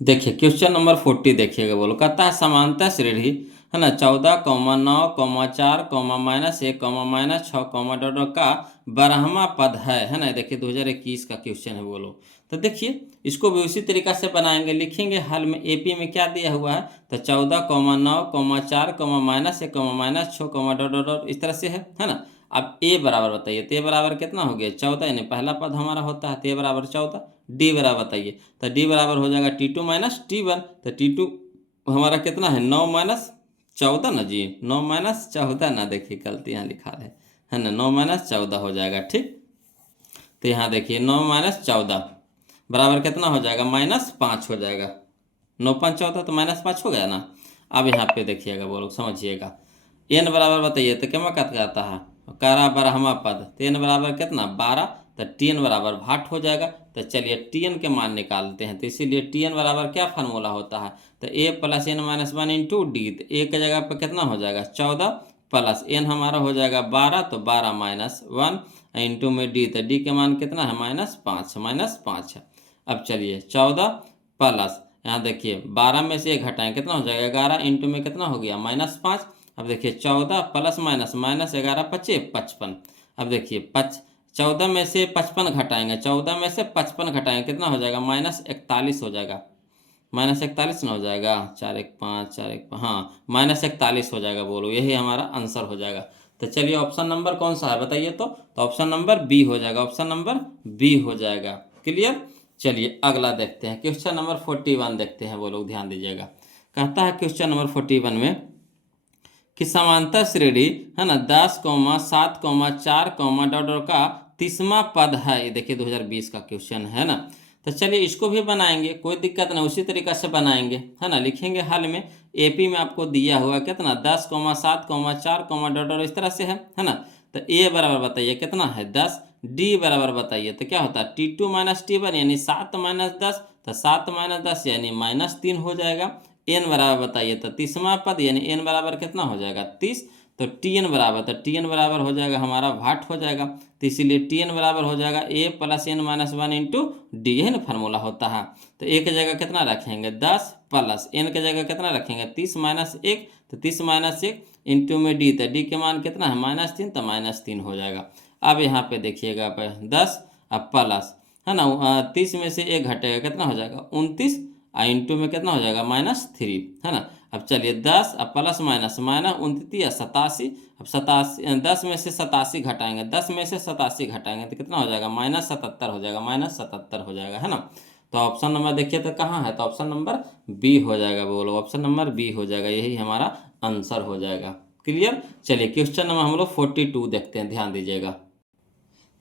देखिए क्वेश्चन नंबर 40 देखिएगा बोलो, कहता है समांतर श्रेणी, है ना, 14, 9, 4, -1, -6, का 12वां पद है ना। देखिए 2021 का क्वेश्चन है बोलो। तो देखिए इसको भी उसी तरीका से बनाएंगे, लिखेंगे हल में। एपी में क्या दिया हुआ है? तो 14, 9, 4, -1, -6, इस तरह से है ना। अब ए बराबर बताइए, तो ए बराबर कितना हो गया? 14, यानी पहला पद हमारा होता है, तो ए बराबर 14। डी बराबर बताइए, तो डी बराबर हो जाएगा T2 माइनस T1। तो T2 हमारा कितना है? 9 माइनस 14 ना जी, 9 माइनस 14 ना, देखिए गलती यहाँ लिखा है ना, 9 माइनस 14 हो जाएगा, ठीक। तो यहाँ देखिए 9 माइनस 14 बराबर कितना हो जाएगा? -5 हो जाएगा। 9 5 14, तो -5 हो गया ना। अब यहाँ पे देखिएगा बोलो, समझिएगा। एन बराबर बताइए, तो क्या मकत कहता है? कारा 12वां पद, तो एन बराबर कितना? 12। तो टीएन बराबर भाट हो जाएगा। तो चलिए टीएन के मान निकालते हैं। तो इसीलिए टीएन बराबर क्या फार्मूला होता है? तो A plus N minus 1 into D. तो ए की जगह पर कितना हो जाएगा? 14 प्लस एन हमारा हो जाएगा 12, तो 12 माइनस 1 इंटू में डी। तो डी के मान कितना है? -5 है। अब चलिए 14 प्लस, यहाँ देखिए 12 में से 1 घटाएं कितना हो जाएगा? 11 इंटू में कितना हो गया? -5। अब देखिए 14 प्लस माइनस, -11 5 55। अब देखिए 14 में से 55 घटाएंगे, 14 में से 55 घटाएंगे कितना हो जाएगा? -41 हो जाएगा। -41 ना हो जाएगा? 4 1 5, 4 1 5, हाँ -41 हो जाएगा बोलो, यही हमारा आंसर हो जाएगा। तो चलिए ऑप्शन नंबर कौन सा है बताइए? तो ऑप्शन नंबर बी हो जाएगा, ऑप्शन नंबर बी हो जाएगा। क्लियर? चलिए अगला देखते हैं, क्वेश्चन नंबर 41 देखते हैं वो लोग, ध्यान दीजिएगा। कहता है क्वेश्चन नंबर 41 में कि समांतर श्रेणी, है ना, 10, 7, 4, का 30वां पद है। ये देखिए 2020 का क्वेश्चन है ना। तो चलिए इसको भी बनाएंगे, कोई दिक्कत नहीं, उसी तरीका से बनाएंगे, है ना। लिखेंगे हल में। एपी में आपको दिया हुआ कितना? 10, 7, 4, इस तरह से है ना। तो ए बराबर बताइए कितना है? 10। डी बराबर बताइए, तो क्या होता है? T2 माइनस T1, यानी 7 माइनस 10। तो 7 माइनस 10 यानी -3 हो जाएगा। एन बराबर बताइए, तो 30वां पद, यानी एन बराबर कितना हो जाएगा? 30। तो टीएन बराबर, तो टीएन बराबर हो जाएगा हमारा भाट हो जाएगा। तो इसीलिए टीएन बराबर हो जाएगा A plus N minus 1 into D, यही ना फार्मूला होता है। तो ए की जगह कितना रखेंगे? 10 प्लस एन की जगह कितना रखेंगे? 30 माइनस 1। तो 30 माइनस 1 इंटू में डी, तो डी के मान कितना है? -3, तो -3 हो जाएगा। अब यहाँ पे देखिएगा 10 अब प्लस, है ना, 30 में से 1 घटेगा कितना हो जाएगा? 29, इंटू में कितना हो जाएगा? -3, है ना। अब चलिए 10 अब प्लस माइनस, -29 87। अब 87, 10 में से 87 घटाएंगे, 10 में से 87 घटाएंगे तो कितना हो जाएगा? -77 हो जाएगा, -77 हो जाएगा, है ना। तो ऑप्शन नंबर देखिए तो कहाँ है? तो ऑप्शन नंबर बी हो जाएगा बोलो, ऑप्शन नंबर बी हो जाएगा, यही हमारा आंसर हो जाएगा। क्लियर। चलिए क्वेश्चन नंबर हम लोग 42 देखते हैं, ध्यान दीजिएगा।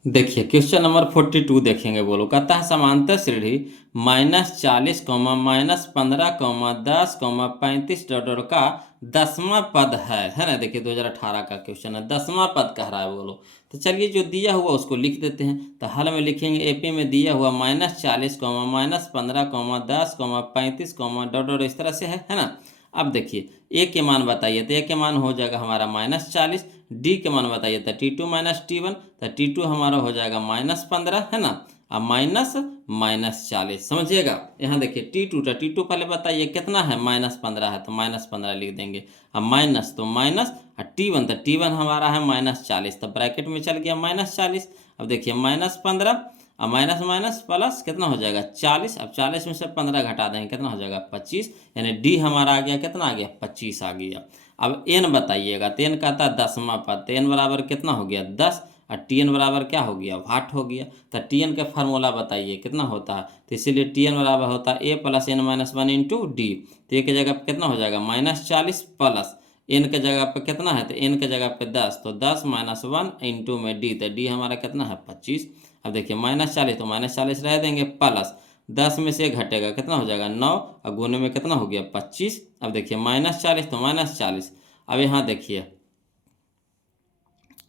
देखिए क्वेश्चन नंबर 42 देखेंगे, बोलो कहता है समांतर श्रेणी -40, -15, -10, -35 डॉट का 10वां पद है ना। देखिए 2018 का क्वेश्चन है, 10वां पद कह रहा है बोलो। तो चलिए जो दिया हुआ उसको लिख देते हैं। तो हल में लिखेंगे एपी में दिया हुआ -40, -15, -10, -35 डॉट इस तरह से है ना। अब देखिए ए के मान बताइए, तो ए के मान हो जाएगा हमारा -40, डी के मान बताइए तो T2 - T1, तो T2 हमारा हो जाएगा -15 है ना, अब -40 समझिएगा। यहाँ देखिए T2 पहले बताइए कितना है, -15 है तो -15 लिख देंगे। अब माइनस तो माइनस, और T1 तो T1 हमारा है -40, तो ब्रैकेट में चल गया -40। अब देखिए -15, अब माइनस माइनस प्लस कितना हो जाएगा 40। अब 40 में से 15 घटा देंगे, कितना हो जाएगा 25, यानी डी हमारा आ गया, कितना आ गया 25 आ गया। अब एन बताइएगा, तो एन कहता है 10वां पद, तो एन बराबर कितना हो गया 10, और टी एन बराबर क्या हो गया वाट हो गया। तो टी एन का फार्मूला बताइए कितना होता है, तो इसीलिए टी एन बराबर होता है ए + n - 1 इंटू डी। तो ए की जगह पर कितना हो जाएगा -40 प्लस एन के जगह पे कितना है, तो एन के जगह पे 10, तो 10 - 1 इंटू में डी, तो डी हमारा कितना है 25। अब देखिए -40 तो -40 रह देंगे, प्लस 10 में से घटेगा कितना हो जाएगा 9, और गुने में कितना हो गया 25। अब देखिए -40 तो -40। अब यहाँ देखिए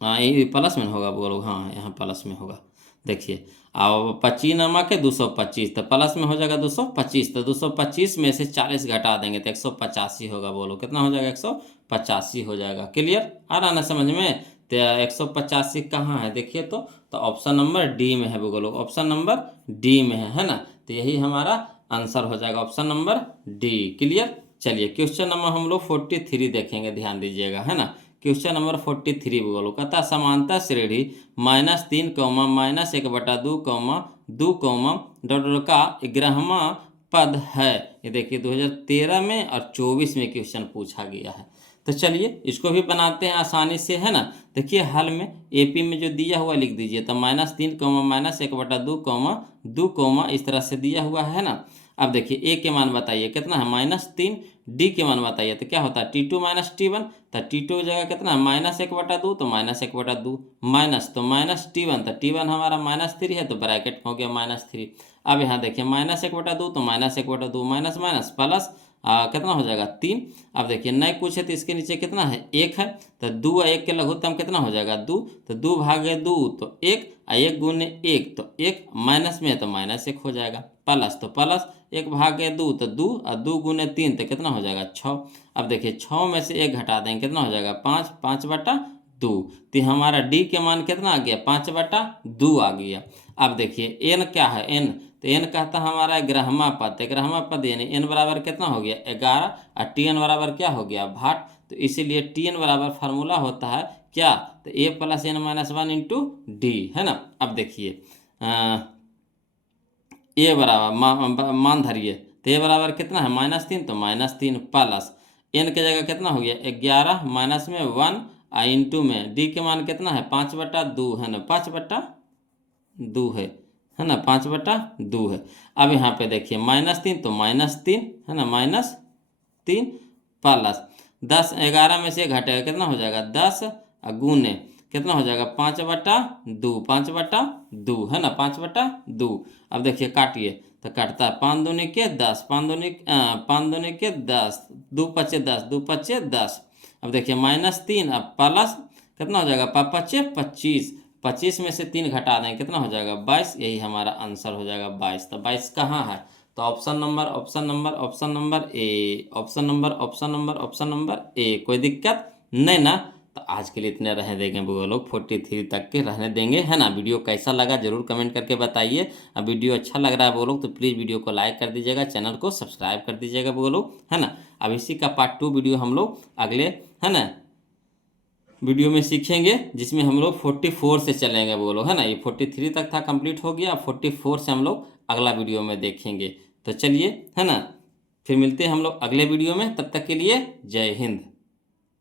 हाँ ये प्लस में होगा बोलो, हाँ यहाँ प्लस में होगा। देखिए अब 25 नमक है 225, तो प्लस में हो जाएगा 225, तो 225 में से 40 घटा देंगे तो 185 होगा। बोलो कितना हो जाएगा 185 हो जाएगा। क्लियर आ रहा ना समझ में। तो 185 कहाँ है देखिए, तो ऑप्शन नंबर डी में है बोलो, ऑप्शन नंबर डी में है ना। तो यही हमारा आंसर हो जाएगा ऑप्शन नंबर डी। क्लियर। चलिए क्वेश्चन नंबर हम लोग 43 देखेंगे, ध्यान दीजिएगा है ना। क्वेश्चन नंबर 43 बोलो कहता समांतर श्रेणी -3, -1/2, 2, डॉट का 11वां पद है। ये देखिए 2013 में और 24 में क्वेश्चन पूछा गया है। तो चलिए इसको भी बनाते हैं आसानी से है ना। देखिए हल में एपी में जो दिया हुआ लिख दीजिए, तो -3, -1/2, 2, इस तरह से दिया हुआ है ना। अब देखिए ए के मान बताइए कितना है -3, डी के मान बताइए तो क्या होता है T2 - T1, तो T2 की जगह कितना है -1/2, तो -1/2 माइनस तो -T1, तो T1 हमारा -3 है तो ब्रैकेट हो गया -3। अब यहाँ देखिए -1/2 तो -1/2 माइनस माइनस प्लस कितना हो जाएगा 3। अब देखिए नहीं कुछ है तो इसके नीचे कितना है 1 है, तो 2 और 1 के लघुत्तम कितना हो जाएगा 2, तो 2 भागे 2 तो 1, 1 गुने 1 तो 1, माइनस में है तो -1 हो जाएगा, प्लस तो प्लस 1 भागे 2 तो 2, और 2 गुने 3 तो कितना हो जाएगा 6। अब देखिए 6 में से 1 घटा देंगे कितना हो जाएगा 5, 5/2। तो हमारा डी के मान कितना आ गया 5/2 आ गया। अब देखिए एन क्या है एन, तो एन कहता है हमारा 11वां पद, 11वां पद यानी एन बराबर कितना हो गया 11, और टी एन बराबर क्या हो गया भाट। तो इसीलिए टी एन बराबर फार्मूला होता है क्या, तो ए + n - 1 इंटू डी है ना। अब देखिए ए बराबर मान धरिए, तो ए बराबर कितना है -3, तो -3 प्लस एन के जगह कितना हो गया 11 माइनस में 1 इंटू में डी के मान कितना है 5/2 है ना, 5/2 है ना, 5/2 है। अब यहाँ पे देखिए -3 तो -3 है ना, -3 प्लस 10, 11 में से घटेगा कितना हो जाएगा 10, गुने कितना हो जाएगा 5/2, 5/2 है ना, 5/2। अब देखिए काटिए तो कटता है 5 दूनी के 10, 5 दूनी के 10, 2 पचे 10, 2 पचे 10। अब देखिए -3 अब प्लस कितना हो जाएगा 5 पचे 25, 25 में से 3 घटा दें कितना हो जाएगा 22, यही हमारा आंसर हो जाएगा 22। तो 22 कहाँ है, तो option number A, option number ए। कोई दिक्कत नहीं ना। तो आज के लिए इतने रहने देंगे वो लोग, 43 तक के रहने देंगे है ना। वीडियो कैसा लगा जरूर कमेंट करके बताइए। अब वीडियो अच्छा लग रहा है वो लोग तो प्लीज़ वीडियो को लाइक कर दीजिएगा, चैनल को सब्सक्राइब कर दीजिएगा वो लोग है ना। अब इसी का पार्ट 2 वीडियो हम लोग अगले है ना वीडियो में सीखेंगे, जिसमें हम लोग 44 से चलेंगे वो लोग है ना। ये 43 तक था कंप्लीट हो गया, 44 से हम लोग अगला वीडियो में देखेंगे। तो चलिए है ना, फिर मिलते हैं हम लोग अगले वीडियो में, तब तक के लिए जय हिंद।